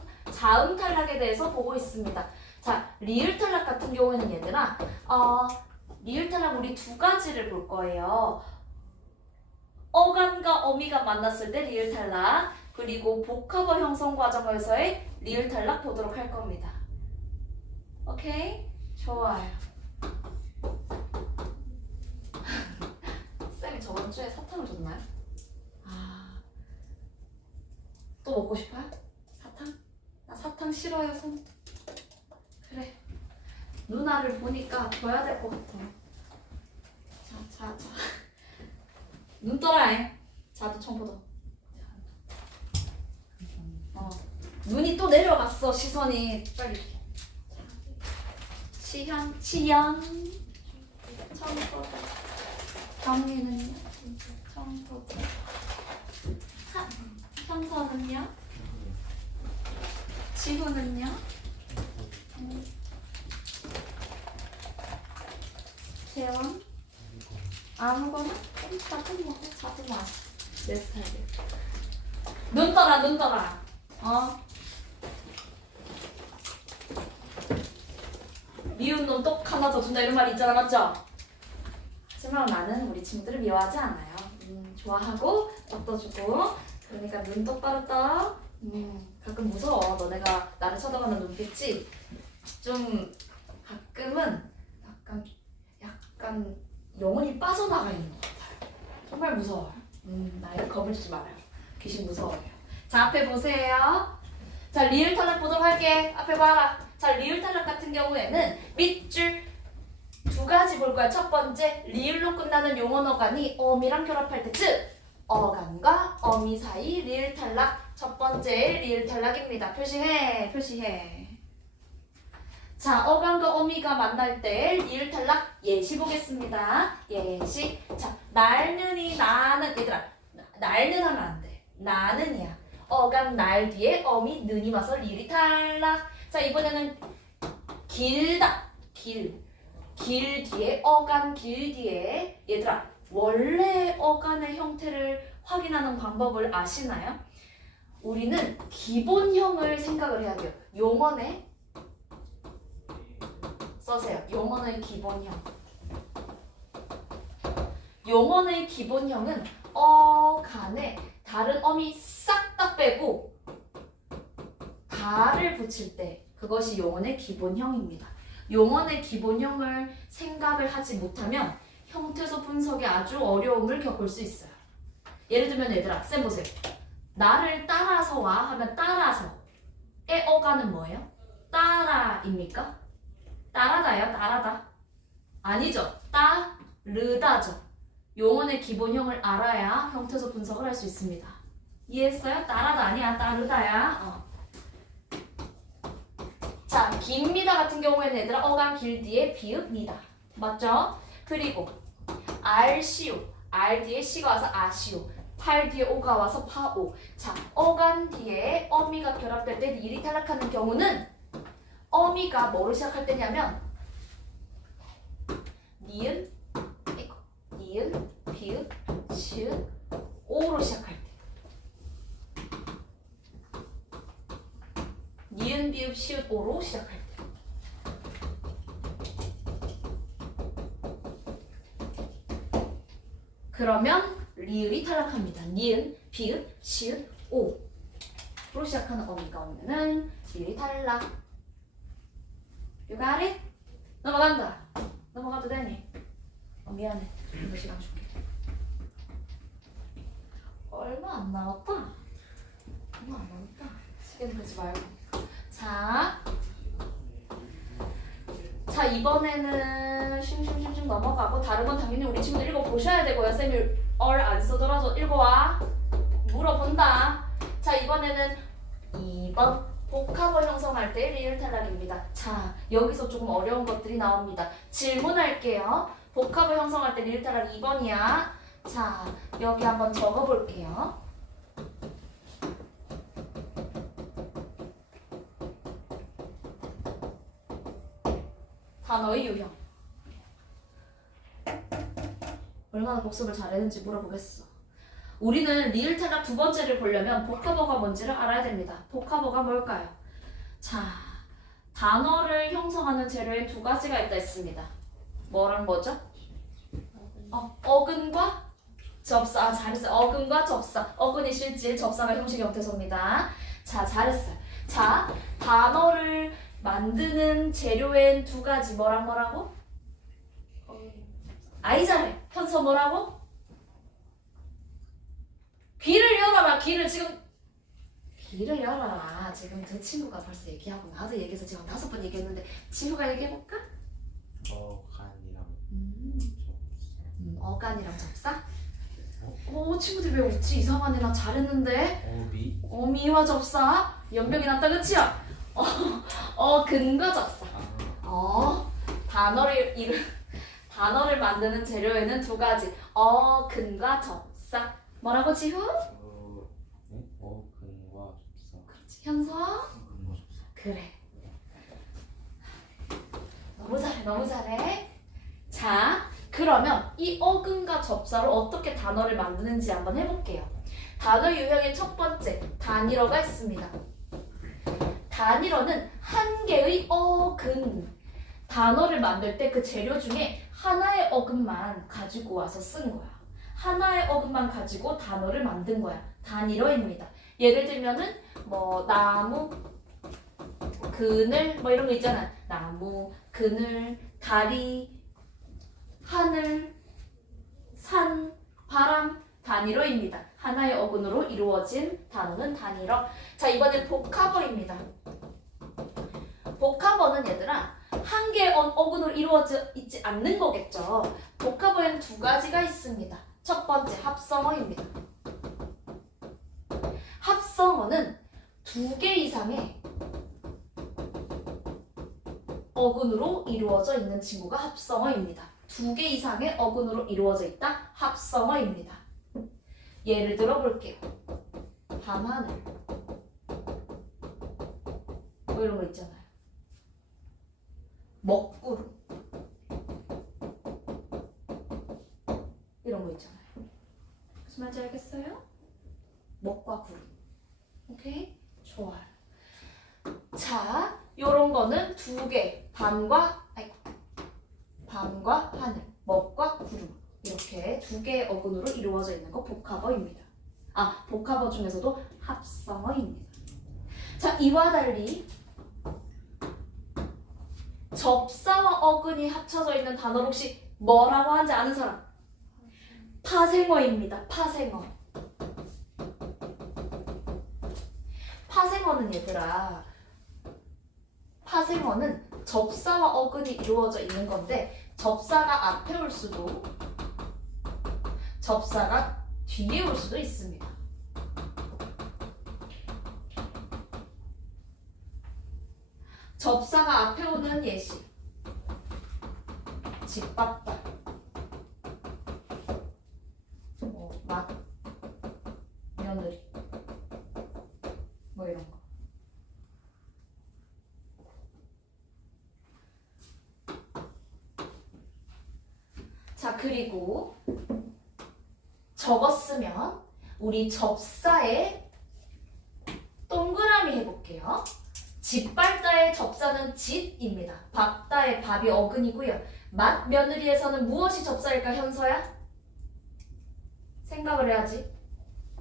탈락에 대해서 보고 있습니다. 자, 리을 탈락 같은 경우에는 얘들아 리을 탈락 우리 두 가지를 볼 거예요. 어간과 어미가 만났을 때 리을 탈락, 그리고 복합어 형성 과정에서의 리을 탈락 보도록 할 겁니다. 오케이? 좋아요. 쌤이 저번 주에 사탕을 줬나요? 또 먹고 싶어요? 사탕? 나 사탕 싫어요, 손. 그래. 누나를 보니까 줘야 될 것 같아. 자. 눈 떠라. 자두 청포도. 눈이 또 내려갔어, 시선이. 빨리. 치현. 청포도. 경리는요? 청포도. 현서는요? 지훈은요? 재원? 아무거나? 자꾸 먹어. 자꾸 맛있어. 내 스타일이야. 눈 떠라. 미운 놈 똑 하나 더 준다 이런 말 있잖아, 맞죠? 하지만 나는 우리 친구들을 미워하지 않아요. 좋아하고 떡도 주고. 그러니까 눈 똑바로 떠. 가끔 무서워. 너네가 나를 쳐다보는 눈빛이 좀 가끔은 약간 영혼이 빠져나가 있는 것 같아요. 정말 무서워요. 나에게 겁을 주지 말아요. 귀신 무서워요. 자, 앞에 보세요. 자, 리을 탈락 보도록 할게. 앞에 봐라. 자, 리을 탈락 같은 경우에는 밑줄 두 가지 볼 거야. 첫 번째, 리을로 끝나는 용언 어간이 어미랑 결합할 때, 즉 어간과 어미 사이 리을 탈락. 첫 번째 리을 탈락입니다. 표시해, 표시해. 자, 어간과 어미가 만날 때 리을 탈락 예시 보겠습니다. 예시. 자, 날는이 나는 얘들아, 날는 하면 안 돼. 나는이야. 어간 날 뒤에 어미 는이 와서 리을이 탈락. 자, 이번에는 길다. 길 뒤에 어간 길 뒤에 얘들아 원래 어간의 형태를 확인하는 방법을 아시나요? 우리는 기본형을 생각을 해야 돼요. 용언의 써세요. 용언의 기본형. 용언의 기본형은 어간에 다른 어미 싹 다 빼고 다를 붙일 때 그것이 용언의 기본형입니다. 용언의 기본형을 생각을 하지 못하면 형태소 분석에 아주 어려움을 겪을 수 있어요. 예를 들면 얘들아, 쌤 보세요. 나를 따라서와 하면 따라서의 어간은 뭐예요? 따라입니까? 따라다요, 따라다. 아니죠. 따르다죠. 용언의 기본형을 알아야 형태소 분석을 할 수 있습니다. 이해했어요? 따라다 아니야, 따르다야. 자, 깁니다 같은 경우에는 얘들아 어간 길 뒤에 비읍 니다. 맞죠? 그리고 알시오, 알 뒤에 시가 와서 아시오, 팔 뒤에 오가 와서 파오. 자, 어간 뒤에 어미가 결합될 때 리을이 탈락하는 경우는 어미가 뭐로 시작할 때냐면 니은, 비읍, 시읍, 오로 시작할 때. 니은, 비읍, 시읍, 오로 시작할 때. 그러면 리을이 탈락합니다. 니은, 비읍, 시읍, 오로 시작하는 어미가 오면은 리을이 탈락. You got it? 넘어간다. 넘어가도 되니? 미안해. 몇 시간 줄게. 얼마 안 남았다. 얼마 안 남았다. 시간 보지 말고. 자, 이번에는 슝슝슝슝 넘어가고 다른 건 당연히 우리 친구들 읽어보셔야 되고요. 쌤이 얼 안 쓰더라도 읽어와. 물어본다. 자, 이번에는 2번 복합어 형성할 때 리을 탈락입니다. 자, 여기서 조금 어려운 것들이 나옵니다. 질문할게요. 복합어 형성할 때 리을 탈락 2번이야. 자, 여기 한번 적어볼게요. 단어의 유형. 얼마나 복습을 잘했는지 물어보겠어. 우리는 리을 탈락 두 번째를 보려면 복합어가 뭔지를 알아야 됩니다. 복합어가 뭘까요? 자, 단어를 형성하는 재료에 두 가지가 있다 했습니다. 뭐랑 뭐죠? 어근과 접사. 잘했어요. 어근과 접사. 어근이 실질, 접사가 형식 형태소입니다. 자, 잘했어요. 자, 단어를 만드는 재료엔 두 가지. 뭐라고? 아이 잘해. 현서 뭐라고? 귀를 열어라. 귀를 열어라. 지금 그 친구가 벌써 얘기하고 나도 얘기해서 지금 5번 얘기했는데 친구가 얘기해볼까? 어간이랑 어간이랑 접사? 친구들 왜 웃지? 이상하네. 나 잘했는데. 어미와 접사? 연병이 났다 그치요? 근과 접사. 단어를 만드는 재료에는 두 가지. 근과 접사. 뭐라고 지후? 어근과 접사. 그렇지. 현서? 어근과 접사. 그래. 너무 잘해. 자, 그러면 이 어근과 접사로 어떻게 단어를 만드는지 한번 해볼게요. 단어 유형의 첫 번째, 단일어가 있습니다. 단일어는 한 개의 어근. 단어를 만들 때 그 재료 중에 하나의 어근만 가지고 와서 쓴 거야. 하나의 어근만 가지고 단어를 만든 거야. 단일어입니다. 예를 들면은 나무, 그늘 이런 거 있잖아. 나무, 그늘, 다리, 하늘, 산, 바람, 단위로입니다. 하나의 어근으로 이루어진 단어는 단위로. 자, 이번엔 복합어입니다. 복합어는 얘들아 한 개의 어근으로 이루어져 있지 않는 거겠죠. 복합어에는 두 가지가 있습니다. 첫 번째 합성어입니다. 합성어는 두 개 이상의 어근으로 이루어져 있는 친구가 합성어입니다. 두 개 이상의 어근으로 이루어져 있다. 합성어입니다. 예를 들어 볼게요. 밤하늘 뭐 이런 거 있잖아요. 먹구름 이런 거 있잖아요. 무슨 말인지 알겠어요? 먹과 구름. 오케이? 좋아요. 자, 요런 거는 두 개. 밤과 하늘, 먹과 구름. 이렇게 두 개의 어근으로 이루어져 있는 거 복합어입니다. 아, 복합어 중에서도 합성어입니다. 자, 이와 달리 접사와 어근이 합쳐져 있는 단어를 혹시 뭐라고 하는지 아는 사람? 파생어입니다. 파생어. 파생어는 얘들아, 파생어는 접사와 어근이 이루어져 있는 건데 접사가 앞에 올 수도 접사가 뒤에 올 수도 있습니다. 접사가 앞에 오는 예시 집밥다 맛 며느리 뭐 이런 거. 자, 그리고 적었으면 우리 접사에 동그라미 해볼게요. 집발다의 접사는 짓입니다. 밥다의 밥이 어근이고요. 맛 며느리에서는 무엇이 접사일까, 현서야? 생각을 해야지.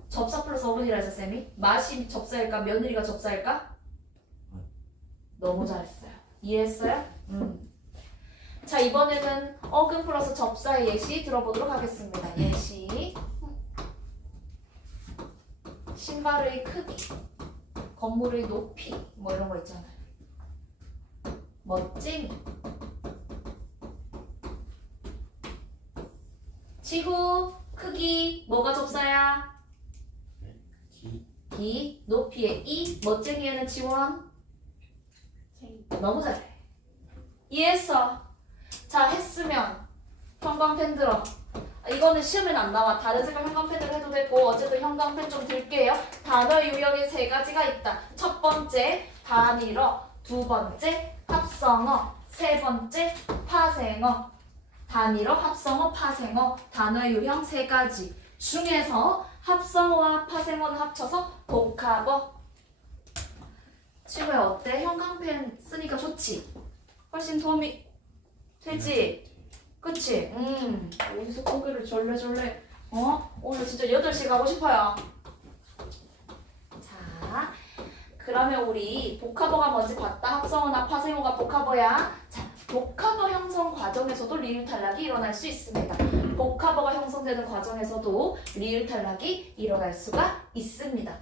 접사 플러스 어근이라 해서 쌤이 맛이 접사일까, 며느리가 접사일까? 너무 잘했어요. 이해했어요? 자, 이번에는 어근 플러스 접사의 예시 들어보도록 하겠습니다. 예시. 신발의 크기, 건물의 높이, 뭐 이런 거 있잖아요. 멋쟁이. 지후, 크기, 뭐가 접사야? 기, 높이의 이, 멋쟁이에는 지원. 너무 잘해. 이해했어? 자, 했으면 형광펜 들어. 이거는 시험엔 안 나와. 다른 색깔 형광펜으로 해도 되고 어쨌든 형광펜 좀 들게요. 단어 유형이 세 가지가 있다. 첫 번째 단일어, 두 번째 합성어, 세 번째 파생어. 단일어, 합성어, 파생어, 단어 유형 세 가지 중에서 합성어와 파생어를 합쳐서 복합어. 친구야, 어때? 형광펜 쓰니까 좋지? 훨씬 도움이 되지? 그치? 어디서 고개를 절레절레 오늘 진짜 8시 가고 싶어요. 자, 그러면 우리 복합어가 뭔지 봤다. 합성어나 파생어가 복합어야. 자, 복합어 형성 과정에서도 리을 탈락이 일어날 수 있습니다. 복합어가 형성되는 과정에서도 리을 탈락이 일어날 수가 있습니다.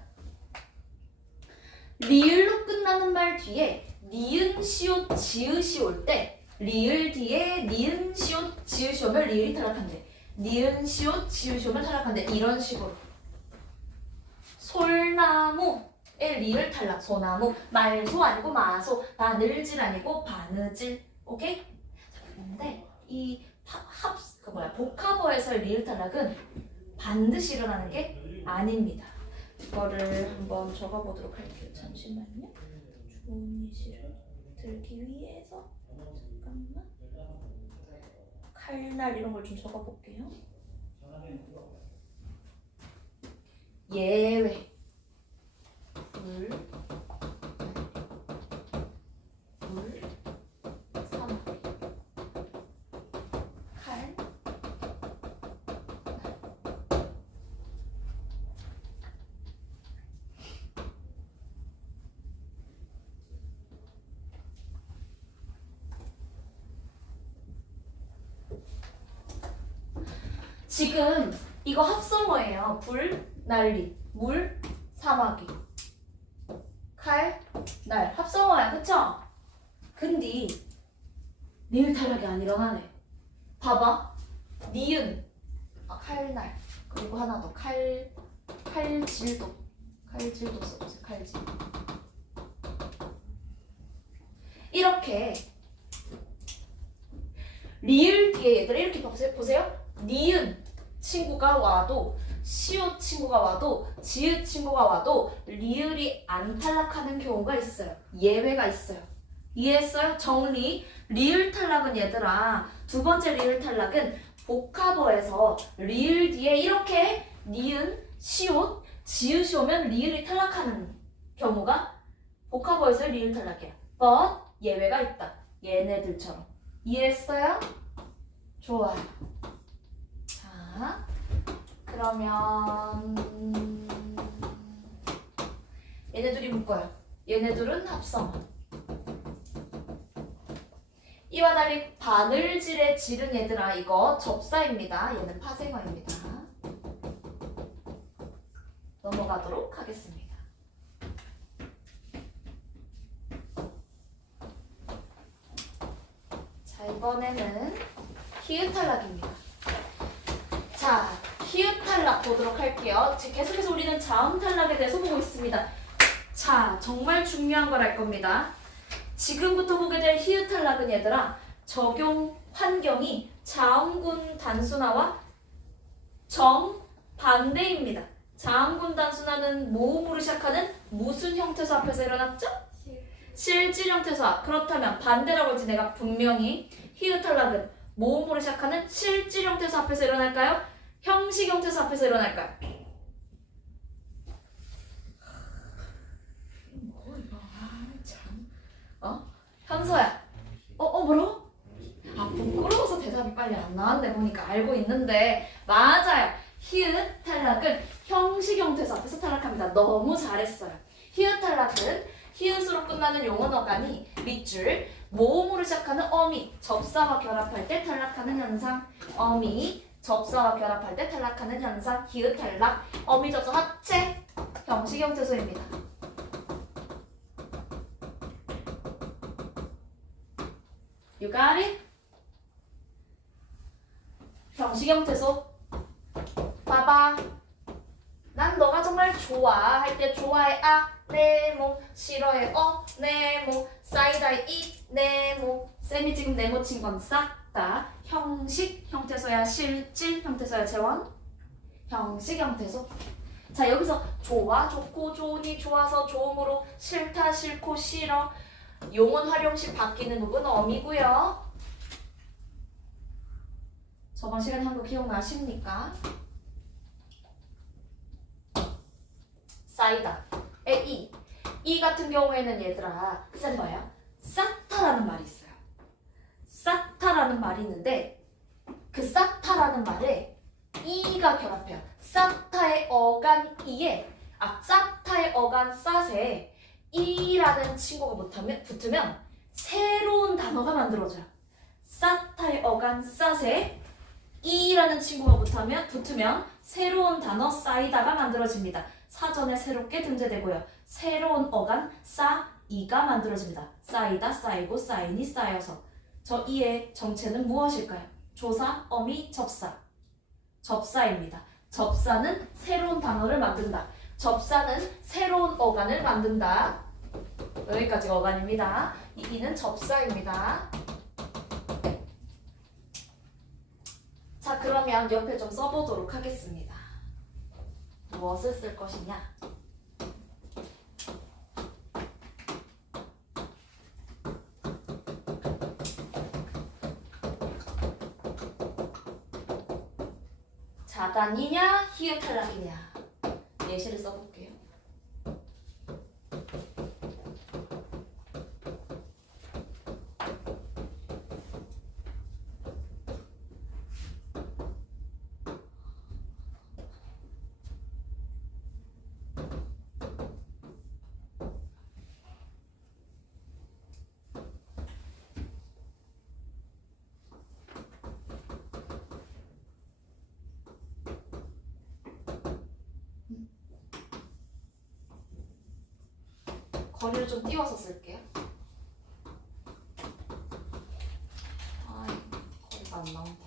리을로 끝나는 말 뒤에 니은, 시옷, 지읒이 올 때 리을 뒤에 니은, 시옷, 지읒이 오면 리을이 탈락한대. 니은, 시옷, 지읒이 오면 탈락한대. 이런 식으로. 솔나무의 리을 탈락. 소나무. 말소 아니고 마소. 바늘질 아니고 바느질. 오케이? 자, 그런데 이 복합어에서의 리을 탈락은 반드시 일어나는 게 아닙니다. 이거를 한번 적어보도록 할게요. 잠시만요. 좋은 예시를 들기 위해서 잠깐만 칼날 이런 걸 좀 적어볼게요. 예외 물 사마리 칼 지금 이거 합성어예요. 불, 난리, 물, 사마귀, 칼, 날. 합성어야, 그쵸? 근데 니을 탈락이 안 일어나네. 봐봐. 니은, 칼날. 그리고 하나 더. 칼질도. 칼질도 써보세요. 칼질. 이렇게 리을 뒤에 얘들아 이렇게 보세요. 니은 친구가 와도 시옷 친구가 와도 지읒 친구가 와도 리을이 안 탈락하는 경우가 있어요. 예외가 있어요. 이해했어요? 정리. 리을 탈락은 얘들아 두 번째 리을 탈락은 복합어에서 리을 뒤에 이렇게 니은, 시옷, 지읒이 오면 리을이 탈락하는 경우가 복합어에서 리을 탈락이야. but 예외가 있다. 얘네들처럼. 이해했어요? 좋아요. 자, 그러면 얘네들이 묶어요. 얘네들은 합성어. 이와 달리 바늘질의 질은 얘들아 이거 접사입니다. 얘는 파생어입니다. 넘어가도록 하겠습니다. 자, 이번에는 히읗 탈락입니다. 자, 히읗 탈락 보도록 할게요. 지금 계속해서 우리는 자음 탈락에 대해서 보고 있습니다. 자, 정말 중요한 걸 알 겁니다. 지금부터 보게 될 히읗 탈락은 얘들아 적용 환경이 자음군 단순화와 정반대입니다. 자음군 단순화는 모음으로 시작하는 무슨 형태소 앞에서 일어났죠? 실질 형태소 앞. 그렇다면 반대라고 했지 내가 분명히. 히읗 탈락은 모음으로 시작하는 실질 형태소 앞에서 일어날까요? 형식 형태소 앞에서 일어날까요? 현서야. 뭐라고? 부끄러워서 대답이 빨리 안 나왔네. 보니까 알고 있는데 맞아요. 히읗 탈락은 형식 형태소 앞에서 탈락합니다. 너무 잘했어요. 히읗 탈락은 히읗으로 끝나는 용언 어간이 밑줄, 모음으로 시작하는 어미, 접사와 결합할 때 탈락하는 현상. 어미, 접사와 결합할 때 탈락하는 현상. 히읗 탈락, 어미, 접사, 합체, 형식 형태소입니다. You got it? 형식 형태소. 봐봐. 난 너가 정말 좋아 할 때 좋아해 네모, 싫어해 네모, 사이다에 네모. 쌤이 지금 네모 친 건 싹 다 형식 형태소야 실질 형태소야 재원? 형식 형태소. 자, 여기서 좋아, 좋고, 좋으니, 좋아서, 좋음으로, 싫다, 싫고, 싫어. 용언 활용시 바뀌는 부분 어미고요. 저번 시간에 한 거 기억나십니까? 사이다의 이 같은 경우에는 얘들아 쌤 뭐예요? 싹타라는 말이 있어요. 싹타라는 말이 있는데 그 싹타라는 말에 이가 결합해요. 싹타의 어간 이에 싹타의 어간 싹에 이라는 친구가 붙으면 새로운 단어가 만들어져요. 싹타의 어간 싹에 이라는 친구가 붙으면 새로운 단어 사이다가 만들어집니다. 사전에 새롭게 등재되고요. 새로운 어간 이가 만들어집니다. 쌓이다, 쌓이고, 쌓이니, 쌓여서. 저 이의 정체는 무엇일까요? 조사, 어미, 접사. 접사입니다. 접사는 새로운 단어를 만든다. 접사는 새로운 어간을 만든다. 여기까지가 어간입니다. 이는 접사입니다. 자, 그러면 옆에 좀 써보도록 하겠습니다. 무엇을 쓸 것이냐? 자단이냐, 히읗 탈락이냐? 예시를 써볼게요. 거리를 좀 띄워서 쓸게요. 거리가 안 나온다.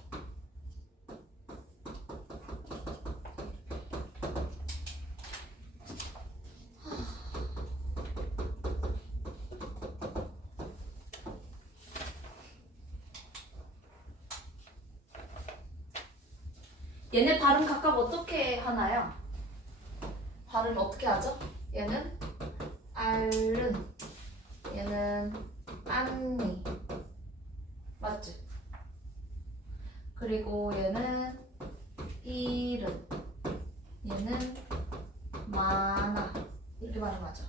얘네 발음 각각 어떻게 하나요? 발음 어떻게 하죠? 얘는 알른, 얘는 안니, 맞지? 그리고 얘는 이른, 얘는 많아, 이렇게 발음하죠.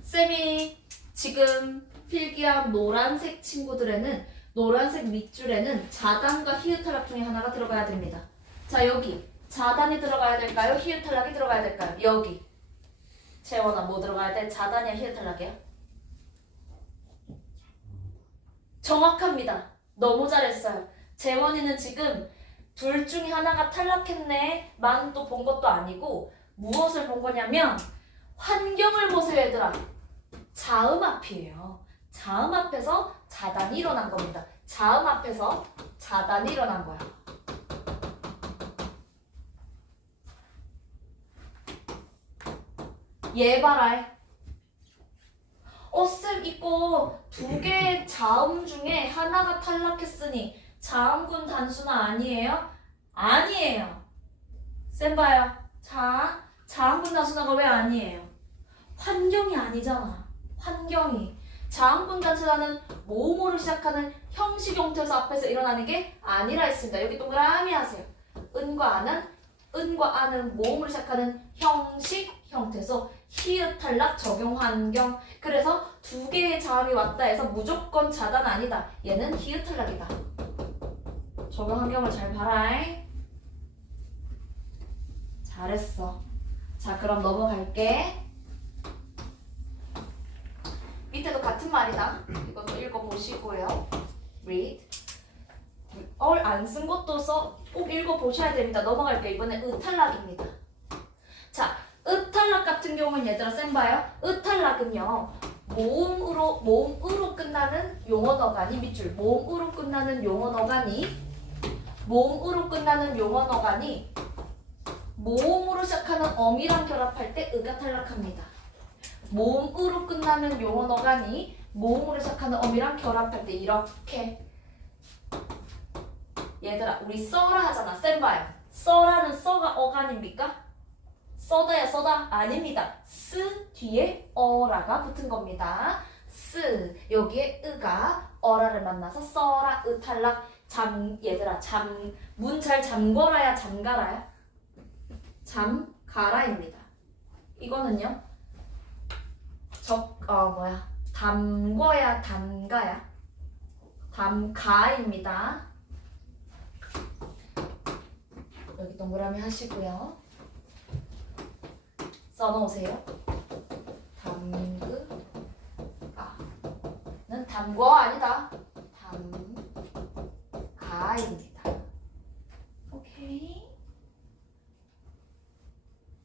쌤이 지금 필기한 노란색 친구들에는 노란색 밑줄에는 자단과 히읗탈락 중에 하나가 들어가야 됩니다. 자, 여기 자단이 들어가야 될까요? 히읗탈락이 들어가야 될까요? 여기 재원아 뭐 들어가야 돼? 자단이야 히읗탈락이야? 정확합니다. 너무 잘했어요. 재원이는 지금 둘 중에 하나가 탈락했네 만 또 본 것도 아니고 무엇을 본 거냐면 환경을 보세요 얘들아. 자음 앞이에요. 자음 앞에서 자단이 일어난 겁니다. 자음 앞에서 자단이 일어난 거야. 얘 봐라. 쌤 이거 두 개의 자음 중에 하나가 탈락했으니 자음군 단수나 아니에요? 아니에요. 쌤 봐요. 자, 자음군 단수나가 왜 아니에요? 환경이 아니잖아. 환경이. 자음군 단수나는 모음으로 시작하는 형식 형태에서 앞에서 일어나는 게 아니라 했습니다. 여기 동그라미 하세요. 은과 안은 모음으로 시작하는 형식 형태에서 히읗 탈락 적용 환경. 그래서 두 개의 자음이 왔다 해서 무조건 자단 아니다. 얘는 히읗 탈락이다. 적용 환경을 잘 봐라. 잘했어. 자, 그럼 넘어갈게. 밑에도 같은 말이다. 이것도 읽어보시고요. read. 안 쓴 것도 꼭 읽어보셔야 됩니다. 넘어갈게요. 이번엔 으탈락입니다. 자, 으탈락 같은 경우는 얘들아 쌤 봐요. 으탈락은요. 모음으로 끝나는 용언어간이 밑줄. 모음으로 끝나는 용언어간이 모음으로 시작하는 어미랑 결합할 때 으가 탈락합니다. 모음으로 끝나는 용언어간이 모음으로 시작하는 어미랑 결합할 때 이렇게. 얘들아 우리 써라 하잖아. 쌤 봐요. 써라는 써가 어간입니까? 써다야 써다? 아닙니다. 스 뒤에 어라가 붙은 겁니다. 스 여기에 으가 어라를 만나서 써라 으탈락. 얘들아 문 잘 잠궈라야 잠가라야? 잠가라입니다. 이거는요 담궈야 담가야? 담가입니다. 여기 동그라미 하시고요. 써놓으세요. 담그가는 담궈 아니다. 담가입니다. 오케이.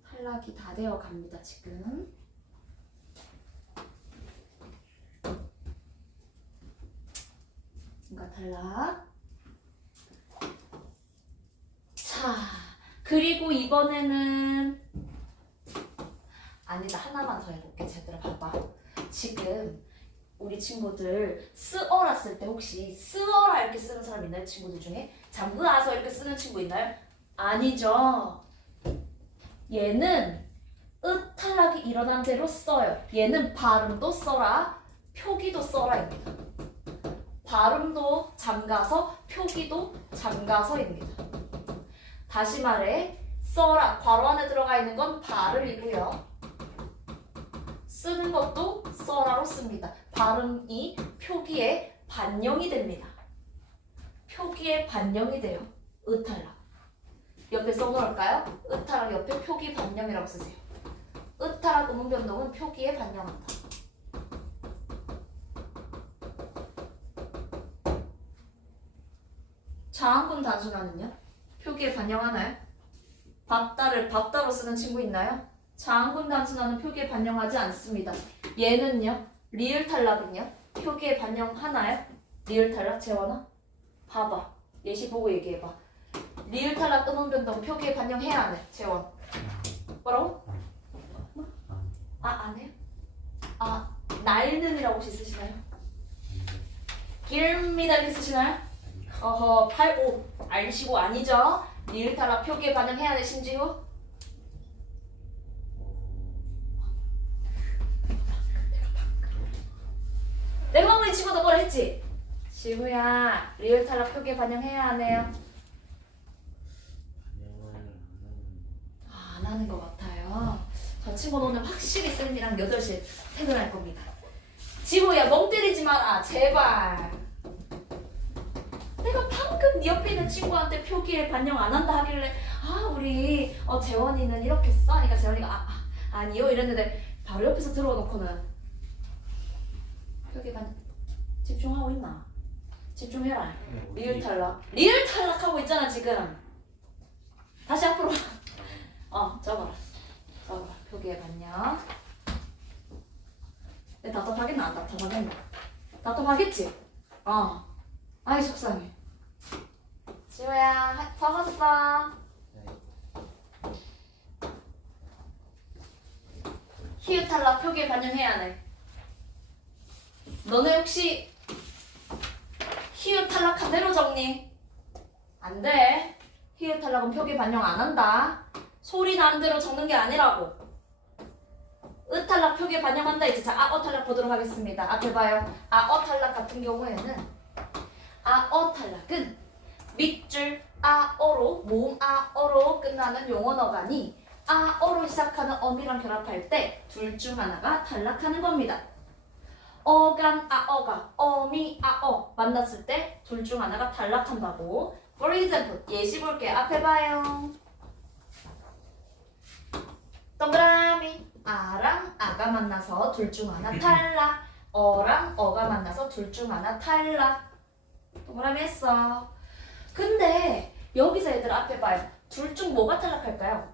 탈락이 다 되어 갑니다. 지금. 탈락. 자, 그리고 이번에는 아니다. 하나만 더 해볼게. 제대로 봐봐. 지금 우리 친구들 쓰어라 쓸 때 혹시 쓰어라 이렇게 쓰는 사람 있나요? 친구들 중에? 잠그아서 이렇게 쓰는 친구 있나요? 아니죠. 얘는 탈락이 일어난 대로 써요. 얘는 발음도 써라, 표기도 써라입니다. 발음도 잠가서, 표기도 잠가서입니다. 다시 말해, 써라, 괄호 안에 들어가 있는 건 발음이고요. 쓰는 것도 써라로 씁니다. 발음이 표기에 반영이 됩니다. 표기에 반영이 돼요. 으탈락. 옆에 써놓을까요? 으탈락 옆에 표기 반영이라고 쓰세요. 으탈락 음운변동은 표기에 반영한다. 자항군 단순화는요? 표기에 반영하나요? 밥다를 밥다로 쓰는 친구 있나요? 자항군 단순화는 표기에 반영하지 않습니다. 얘는요? 리을 탈락은요? 표기에 반영하나요? 리을 탈락 재원아? 봐봐. 예시 보고 얘기해봐. 리을 탈락 음운 변동 표기에 반영해야 안 해? 재원. 뭐라고? 아, 안 해요? 아, 날는이라고 혹시 쓰시나요? 길입니다 이렇게 쓰시나요? 어허, 8, 5 알시고 아니죠? 리을 탈락 표기에 반영해야 돼 심지어? 내가 방금 이 친구도 뭐라 했지? 지구야 리을 탈락 표기에 반영해야 하네요. 안 하는 것 같아요. 저 친구는 오늘 확실히 쌤이랑 8시에 퇴근할 겁니다. 지구야 멍 때리지 마라 제발. 내가 방금 네 옆에 있는 친구한테 표기에 반영 안 한다 하길래 아 우리 재원이는 이렇게 써? 그러니까 재원이가 아니요 이랬는데 바로 옆에서 들어놓고는 표기 반영 집중하고 있나? 집중해라. 리을 탈락. 리을 탈락하고 있잖아 지금. 다시 앞으로. 적어라. 적어라. 표기에 반영. 내 답답하겠나? 안 답답하겠나? 답답하겠지? 아이 속상해. 지호야 적었어. 히읗 탈락 표기에 반영해야 해. 너네 혹시 히읗 탈락한 대로 정리? 안 돼. 히읗 탈락은 표기 반영 안 한다. 소리 나는 대로 적는 게 아니라고. 으 탈락 표기에 반영한다 이제. 자, 아어 탈락 보도록 하겠습니다. 앞에 봐요. 아어 탈락 같은 경우에는 아어 탈락은 밑줄 아어로 모음 아어로 끝나는 용언 어간이 아어로 시작하는 어미랑 결합할 때 둘 중 하나가 탈락하는 겁니다. 어간 아어가 어미 아어 만났을 때 둘 중 하나가 탈락한다고. For example 예시 볼게요. 앞에 봐요. 동그라미 아랑 아가 만나서 둘 중 하나 탈락. 어랑 어가 만나서 둘 중 하나 탈락. 동그라미 했어. 근데 여기서 얘들 앞에 봐요. 둘 중 뭐가 탈락할까요?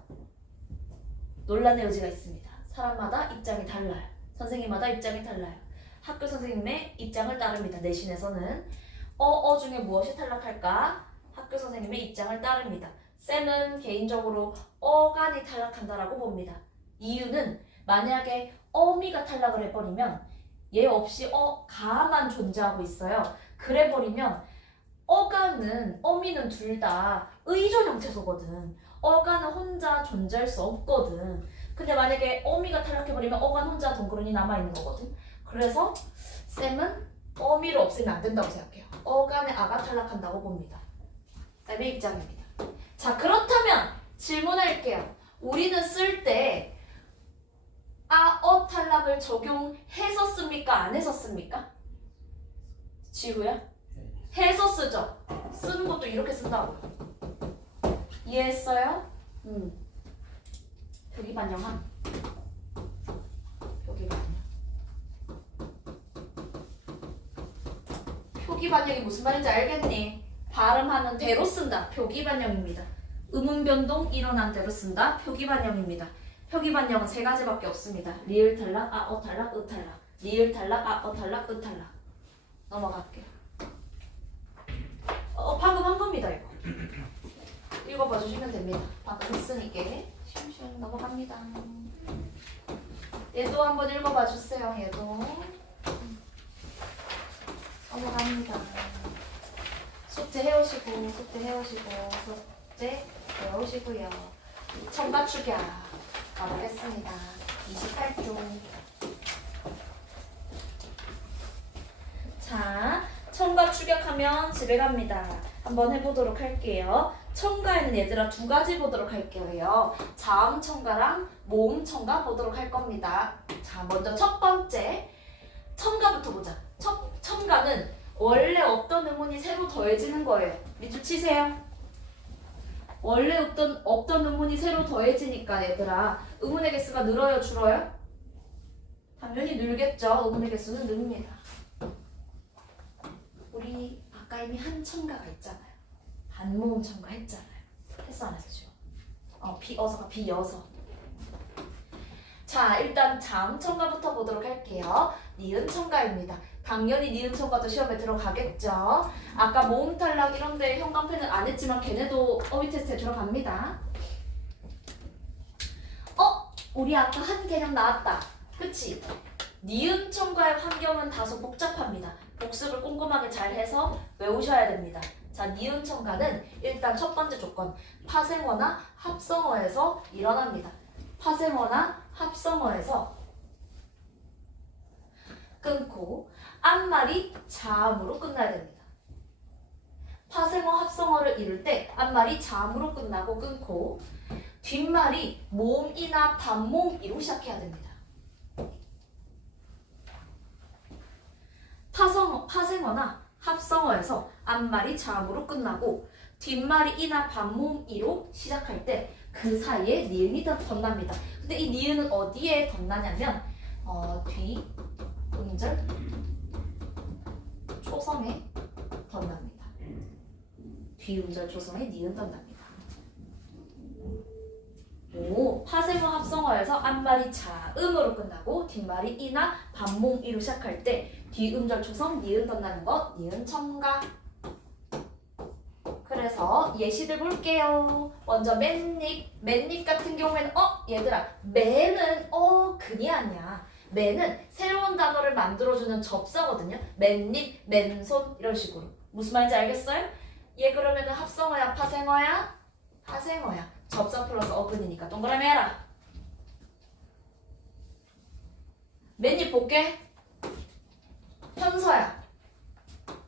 논란의 여지가 있습니다. 사람마다 입장이 달라요. 선생님마다 입장이 달라요. 학교 선생님의 입장을 따릅니다. 내신에서는 중에 무엇이 탈락할까? 학교 선생님의 입장을 따릅니다. 쌤은 개인적으로 어간이 탈락한다라고 봅니다. 이유는 만약에 어미가 탈락을 해버리면 얘 없이 가만 존재하고 있어요. 그래버리면 어간은 어미는 둘 다 의존 형태소거든. 어간은 혼자 존재할 수 없거든. 근데 만약에 어미가 탈락해버리면 어간 혼자 덩그러니 남아있는 거거든. 그래서 쌤은 어미를 없애면 안 된다고 생각해요. 어간의 아가 탈락한다고 봅니다. 쌤의 입장입니다. 자, 그렇다면 질문할게요. 우리는 쓸 때 아어 탈락을 적용해서 씁니까? 안 해서 씁니까? 지우야? 해서 쓰죠? 쓰는 것도 이렇게 쓴다고. 이해했어요? 표기 반영함. 표기 반영. 표기 반영이 무슨 말인지 알겠니? 발음하는 대로 쓴다. 표기 반영입니다. 음운 변동 일어난 대로 쓴다. 표기 반영입니다. 표기 반영은 세 가지밖에 없습니다. 리을 탈락, 아어 탈락, 으 탈락. 리을 탈락, 아어 탈락, 으 탈락. 넘어갈게요. 방금 한 겁니다, 이거. 읽어봐 주시면 됩니다. 방금 했으니까. 슝슝 넘어갑니다. 얘도 한번 읽어봐 주세요, 얘도. 넘어갑니다. 숙제 해오시고, 숙제 해오시고, 숙제 해오시고요. 청각 축약 가보겠습니다. 28쪽. 자, 청각 축약하면 집에 갑니다. 한번 해보도록 할게요. 청가에는 얘들아 두 가지 보도록 할게요. 자음 청가랑 모음 청가 보도록 할 겁니다. 자, 먼저 첫 번째 청가부터 보자. 청가는 원래 없던 음운이 새로 더해지는 거예요. 밑줄 치세요. 원래 없던 음운이 새로 더해지니까 얘들아 음운의 개수가 늘어요, 줄어요? 당연히 늘겠죠. 음운의 개수는 늡니다. 우리 아까 이미 한 청가가 있잖아요. 반모음 첨가했잖아요. 했어 안 했어 지금? 비어서가 비어서. 자, 일단 자음 첨가부터 보도록 할게요. 니은 첨가입니다. 당연히 니은 첨가도 시험에 들어가겠죠. 아까 모음 탈락 이런데 형광펜은 안 했지만 걔네도 어휘 테스트에 들어갑니다. 우리 아까 한 개념 나왔다. 그치? 니은 첨가의 환경은 다소 복잡합니다. 복습을 꼼꼼하게 잘 해서 외우셔야 됩니다. 자, 니은 첨가는 일단 첫 번째 조건, 파생어나 합성어에서 일어납니다. 파생어나 합성어에서 끊고 앞말이 자음으로 끝나야 됩니다. 파생어, 합성어를 이룰 때 앞말이 자음으로 끝나고 끊고 뒷말이 모음이나 반모음이로 시작해야 됩니다. 파생어나 합성어에서 앞말이 자음으로 끝나고 뒷말이 이나 반모음이로 시작할 때 그 사이에 니은이 덧납니다. 근데 이 니은은 어디에 덧나냐면 뒤 음절 초성에 덧납니다. 뒤 음절 초성에 니은 덧납니다. 오, 파생어 합성어에서 앞말이 자음으로 끝나고 뒷말이 이나 반모음이로 시작할 때 뒤음절 초성 니은 덧나는 것 니은 첨가. 그래서 예시들 볼게요. 먼저 맨입 같은 경우에는 얘들아 매는 근이 아니야. 매는 새로운 단어를 만들어주는 접사거든요. 맨입, 맨손 이런 식으로. 무슨 말인지 알겠어요? 얘 그러면은 합성어야 파생어야? 파생어야. 접사 플러스 어근이니까 동그라미 해라. 맨입 볼게. 현서야.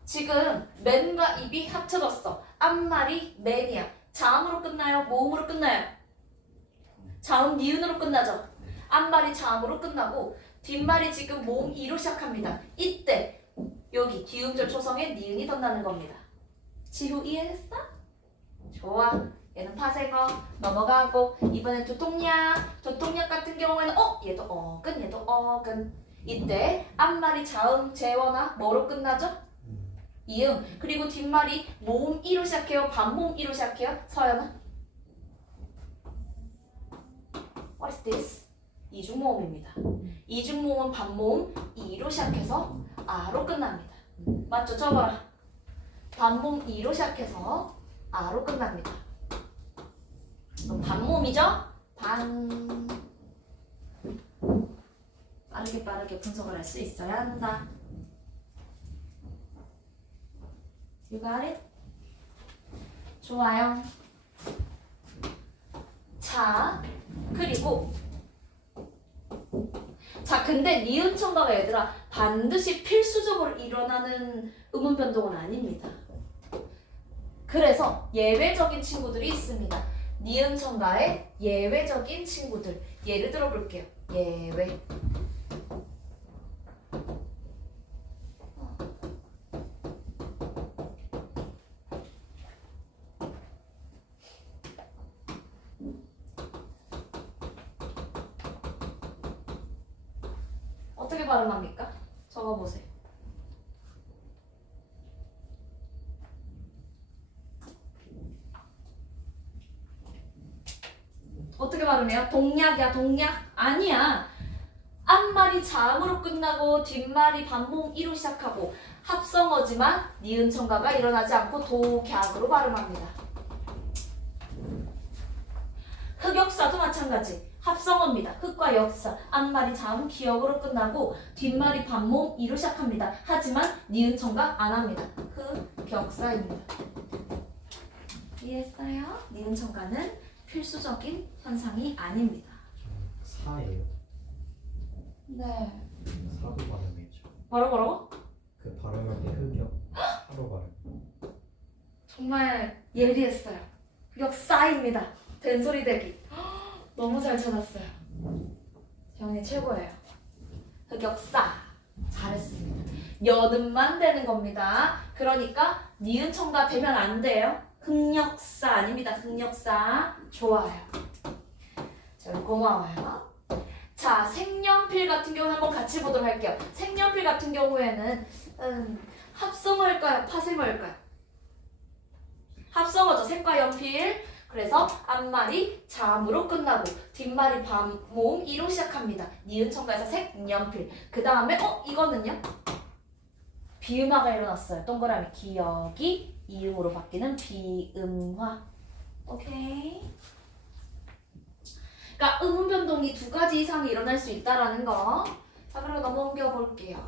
지금 맨과 입이 합쳐졌어. 앞말이 맨이야. 자음으로 끝나요? 모음으로 끝나요? 자음 니은으로 끝나죠? 앞말이 자음으로 끝나고 뒷말이 지금 모음 이로 시작합니다. 이때 여기 뒤음절 초성에 니은이 덧나는 겁니다. 지우 이해했어? 좋아. 얘는 파생어 넘어가고 이번엔 두통약 같은 경우에는 얘도 어근 이때 앞말이 자음 재워나 뭐로 끝나죠? 이음. 그리고 뒷말이 모음 이로 시작해요? 반모음 이로 시작해요? 서연아? What is this? 이중모음입니다. 이중모음은 반모음 이로 시작해서 아로 끝납니다. 맞죠? 적어라. 반모음 이로 시작해서 아로 끝납니다. 반모음이죠? 빠르게 분석을 할 수 있어야 한다. You got it? 좋아요. 자, 그리고 근데 니은 첨가가 얘들아 반드시 필수적으로 일어나는 음운 변동은 아닙니다. 그래서 예외적인 친구들이 있습니다. 니은 첨가의 예외적인 친구들. 예를 들어 볼게요. 예외. 어떻게 발음합니까? 적어보세요. 어떻게 발음해요? 동약이야, 동약? 아니야. 앞말이 자음으로 끝나고 뒷말이 반모음 이로 시작하고 합성어지만 니은 첨가가 일어나지 않고 독약으로 발음합니다. 흑역사도 마찬가지. 합성어입니다. 흑과 역사. 앞말이 자음 기역으로 끝나고 뒷말이 반모음 이로 시작합니다. 하지만 니은 첨가 안 합니다. 흑역사입니다. 이해했어요? 니은 첨가는 필수적인 현상이 아닙니다. 사예요. 네. 사도 발음이죠. 뭐라고? 그 발음할 때 흑역 사로 발음. 정말 예리했어요. 흑역사입니다. 된소리 대기. 너무 잘 찾았어요. 정이 최고예요. 흑역사. 잘했습니다. 여름만 되는 겁니다. 그러니까 니은 첨가 되면 안 돼요. 흑역사 아닙니다. 흑역사. 좋아요. 자, 고마워요. 자, 색연필 같은 경우 한번 같이 보도록 할게요. 색연필 같은 경우에는 합성어일까요? 파생어일까요? 합성어죠. 색과 연필. 그래서 앞말이 자음으로 끝나고 뒷말이 밤모음 이로 시작합니다. 니은 첨가해서 색, 연필. 그 다음에 이거는요? 비음화가 일어났어요. 동그라미 기억이 이음으로 바뀌는 비음화. 오케이. 그러니까 음운 변동이 2가지 이상이 일어날 수 있다라는 거. 자, 그리고 넘어옮겨 볼게요.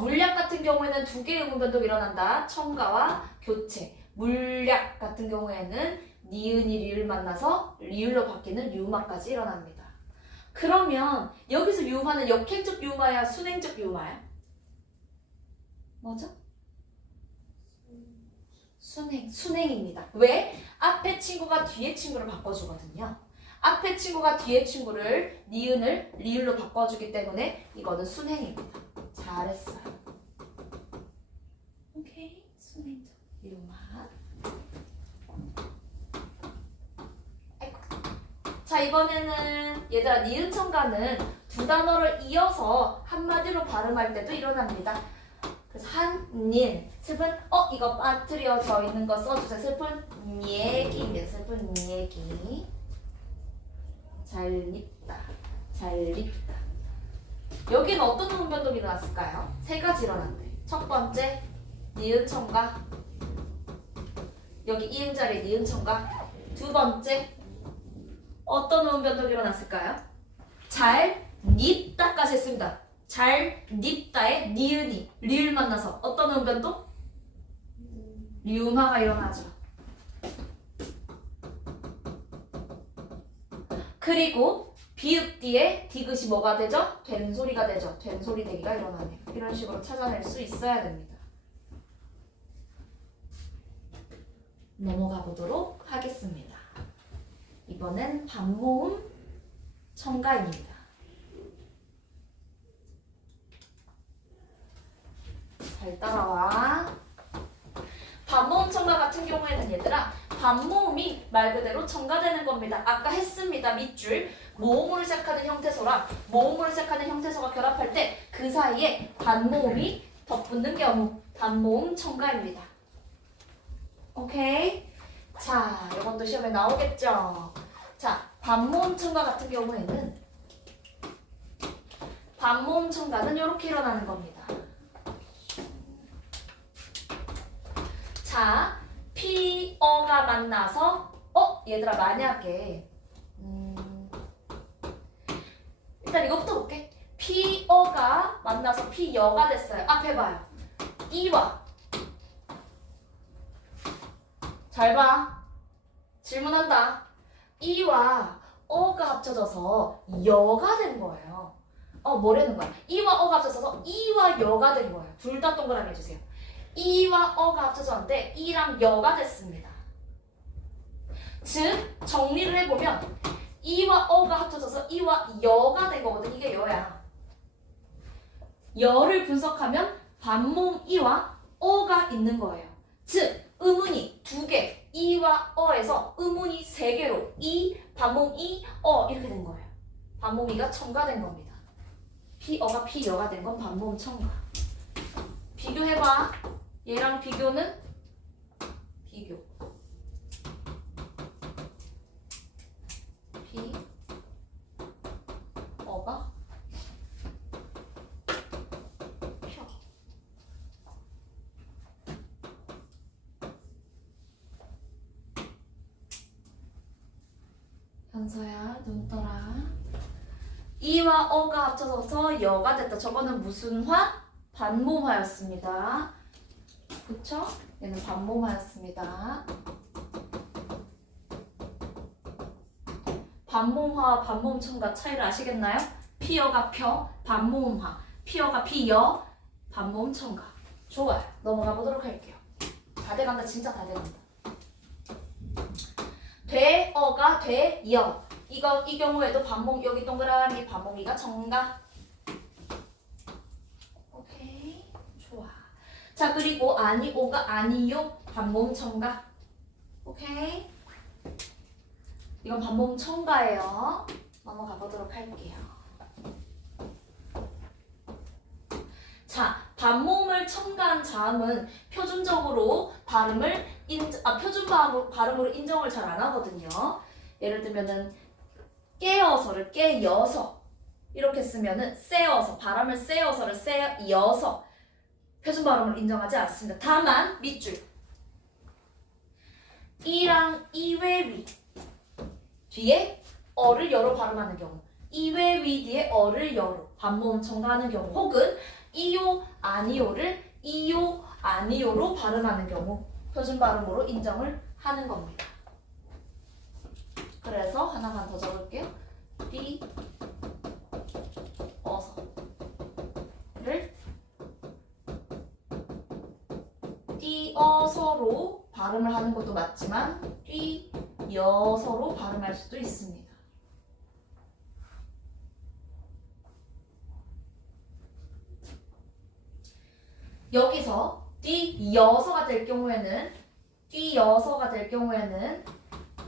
물약 같은 경우에는 2개의 음운 변동이 일어난다. 첨가와 교체. 물약 같은 경우에는 니은이 리을 만나서 리을로 바뀌는 유음화까지 일어납니다. 그러면 여기서 유음화는 역행적 유음화야, 순행적 유음화야? 뭐죠? 순행입니다. 왜? 앞에 친구가 뒤에 친구를 바꿔주거든요. 앞에 친구가 뒤에 친구를 니은을 리을로 바꿔주기 때문에 이거는 순행입니다. 잘했어요. 오케이, 순행적 유음화. 자, 이번에는 얘들아 니은 첨가는 2단어를 이어서 한마디로 발음할 때도 일어납니다. 그래서 한닌 슬픈 이거 빠뜨려져 있는 거 써주세요. 슬픈 얘기입니다. 슬픈 얘기. 잘 립다. 잘 립다. 여기는 어떤 음운 변동이 일어났을까요? 3가지 일어났대. 첫 번째 니은 첨가. 여기 이음 자리에 니은 첨가. 2번째 어떤 음운 변동이 일어났을까요? 잘 립다까지 했습니다. 잘 립다에 니은이 리을 만나서 어떤 음운 변동? 리음화가 일어나죠. 그리고 비읍 뒤에 디귿이 뭐가 되죠? 된소리가 되죠. 된소리 되기가 일어나네요. 이런 식으로 찾아낼 수 있어야 됩니다. 넘어가 보도록 하겠습니다. 이번엔 반모음 첨가입니다. 잘 따라와. 반모음 첨가 같은 경우에는 얘들아 반모음이 말 그대로 첨가되는 겁니다. 아까 했습니다. 밑줄 모음으로 시작하는 형태소랑 모음으로 시작하는 형태소가 결합할 때 그 사이에 반모음이 덧붙는 경우 반모음 첨가입니다. 오케이? 자, 이것도 시험에 나오겠죠? 자, 반모음 첨가 같은 경우에는 반모음 첨가는 이렇게 일어나는 겁니다. 자, 피어가 만나서 얘들아 만약에 일단 이거부터 볼게. 피어가 만나서 피여가 됐어요. 앞에 봐요. 이와 잘 봐. 질문한다. 이와 어가 합쳐져서 여가 된 거예요. 뭐라는 거야? 이와 어가 합쳐져서 이와 여가 된 거예요. 둘 다 동그라미 해주세요. 이와 어가 합쳐졌는데 이랑 여가 됐습니다. 즉 정리를 해보면 이와 어가 합쳐져서 이와 여가 된 거거든. 이게 여야. 여를 분석하면 반모음 이와 어가 있는 거예요. 즉 음운이 2개 이와 어에서 음운이 3개로 이, 반모음 이, 이렇게 된 거예요. 반모음 이가 첨가된 겁니다. 피어가 피여가 된 건 반모음 첨가. 비교해봐. 얘랑 비교는 비교. 피 어가 펴. 현서야 눈 떠라. 이와 어가 합쳐져서 여가 됐다. 저거는 무슨 화? 반모음화였습니다. 그쵸? 얘는 반모음화였습니다. 반모음화와 반모음 첨가 차이를 아시겠나요? 피어가 펴, 반모음화. 피어가 피여, 반모음 첨가. 좋아요. 넘어가 보도록 할게요. 다 돼간다. 진짜 다 돼간다. 되어가 되여. 이 경우에도 반모음 여기 동그라미 반모음이가 첨가. 오케이. 좋아. 자, 그리고 아니오가 아니요 반모음 첨가. 오케이. 이건 반모음 첨가예요. 넘어가 보도록 할게요. 자, 반모음을 첨가한 자음은 표준적으로 표준 발음으로 인정을 잘 안 하거든요. 예를 들면은 깨어서를 깨여서 이렇게 쓰면은 쎄어서 바람을 쎄어서를 쎄여서 표준 발음으로 인정하지 않습니다. 다만 밑줄 이랑 이외 위 뒤에 어를 여로 발음하는 경우, 이외 위 뒤에 어를 여로 반모음 첨가하는 경우, 혹은 이요 아니요를 이요 아니요로 발음하는 경우 표준 발음으로 인정을 하는 겁니다. 그래서 하나만 더 적을게요. 띠 어서를 띠어서로 발음을 하는 것도 맞지만 띠여서로 발음할 수도 있습니다. 여기서 띠여서가 될 경우에는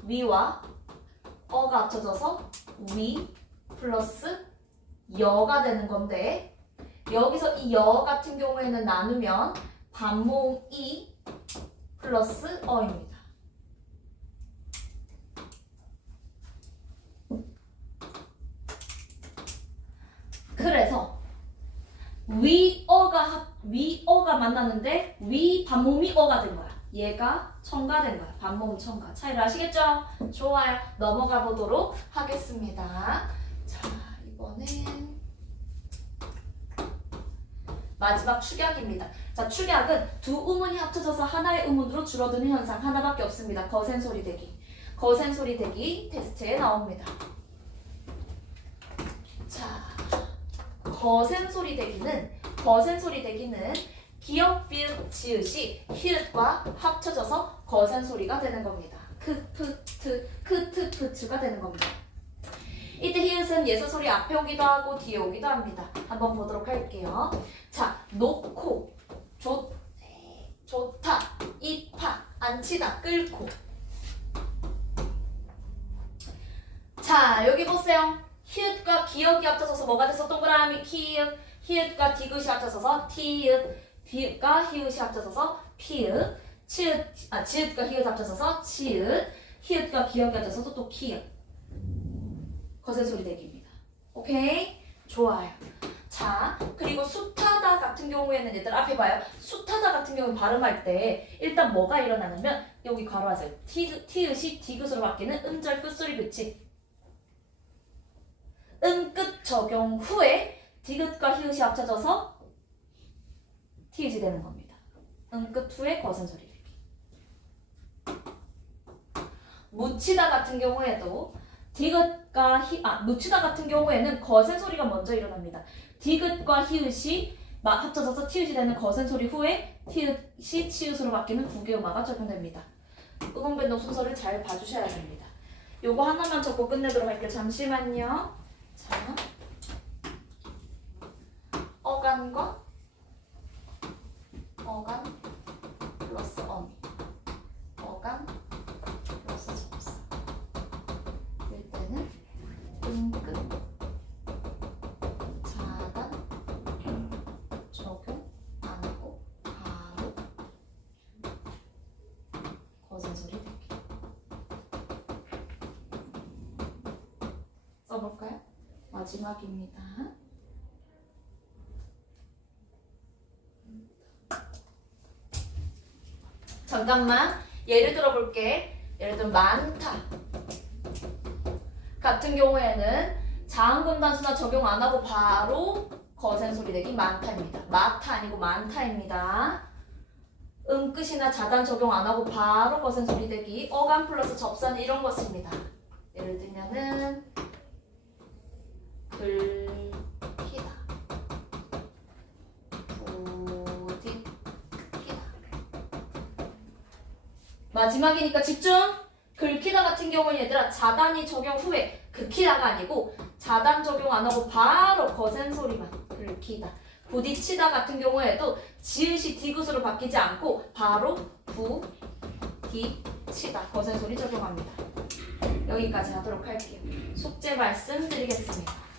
위와 어가 합쳐져서 위 플러스 여가 되는 건데, 여기서 이 여 같은 경우에는 나누면 반모음 이 플러스 어입니다. 그래서 위어가 만나는데 위 반모음이 어가 된 거야. 얘가 첨가된 거야. 반모음 첨가. 차이를 아시겠죠? 좋아요. 넘어가 보도록 하겠습니다. 자, 이번엔 마지막 축약입니다. 자, 축약은 두 음운이 합쳐져서 하나의 음운으로 줄어드는 현상 하나밖에 없습니다. 거센 소리 대기. 거센 소리 대기 테스트에 나옵니다. 자, 거센 소리 대기는 기역, 비읍, 지읒이 히읗과 합쳐져서 거센 소리가 되는 겁니다. 크트프츠가 되는 겁니다. 이때 히읗은 예서 소리 앞에 오기도 하고 뒤에 오기도 합니다. 한번 보도록 할게요. 자, 놓고, 좋다, 입하, 앉히다, 끌고. 자, 여기 보세요. 히읗과 기역이 합쳐져서 뭐가 돼서 동그라미 히읗과 디귿이 합쳐져서 티읕, 비읍과 히읗이 합쳐져서 피읒, 지읒과 히읗 합쳐져서 치읒, 히읗과 기역이 합쳐서도 또 키읒. 거센 소리 대기입니다. 오케이? 좋아요. 자, 그리고 숱하다 같은 경우에는 얘들 앞에 봐요. 숱하다 같은 경우는 발음할 때 일단 뭐가 일어나냐면 여기 괄호하세요. 티읒이 디귿으로 바뀌는 음절 끝소리 교치. 음끝 적용 후에 디귿과 히읗이 합쳐져서 티읒이 되는 겁니다. 음끝 후에 거센 소리 대기. 묻히다 같은 경우에도 묻히다 같은 경우에는 거센 소리가 먼저 일어납니다. 디귿과 히읗이 합쳐져서 티읒이 되는 거센 소리 후에 티읒이 치읒으로 바뀌는 구개음화가 적용됩니다. 음운 변동 순서를 잘 봐주셔야 됩니다. 요거 하나만 적고 끝내도록 할게요. 잠시만요. 자, 어간 플러스 어미, 어간 플러스 접사. 이럴 때는 음끝, 자단, 적용 안 하고 바로 거센 소리 듣기. 써볼까요? 마지막입니다. 잠깐만, 예를 들어 볼게. 예를 들면 많다 같은 경우에는 자음군 단수나 적용 안 하고 바로 거센 소리 내기 많다입니다. 많다 아니고 많다입니다. 음끝이나 자단 적용 안 하고 바로 거센 소리 내기. 어간 플러스 접사는 이런 거 씁니다. 예를 들면은 긁히다, 부딪히다. 마지막이니까 집중! 긁히다 같은 경우는 얘들아 자단이 적용 후에 긁히다가 아니고 자단 적용 안 하고 바로 거센 소리만 긁히다. 부딪히다 같은 경우에도 지읒이 디귿으로 바뀌지 않고 바로 부딪히다 거센 소리 적용합니다. 여기까지 하도록 할게요. 숙제 말씀드리겠습니다.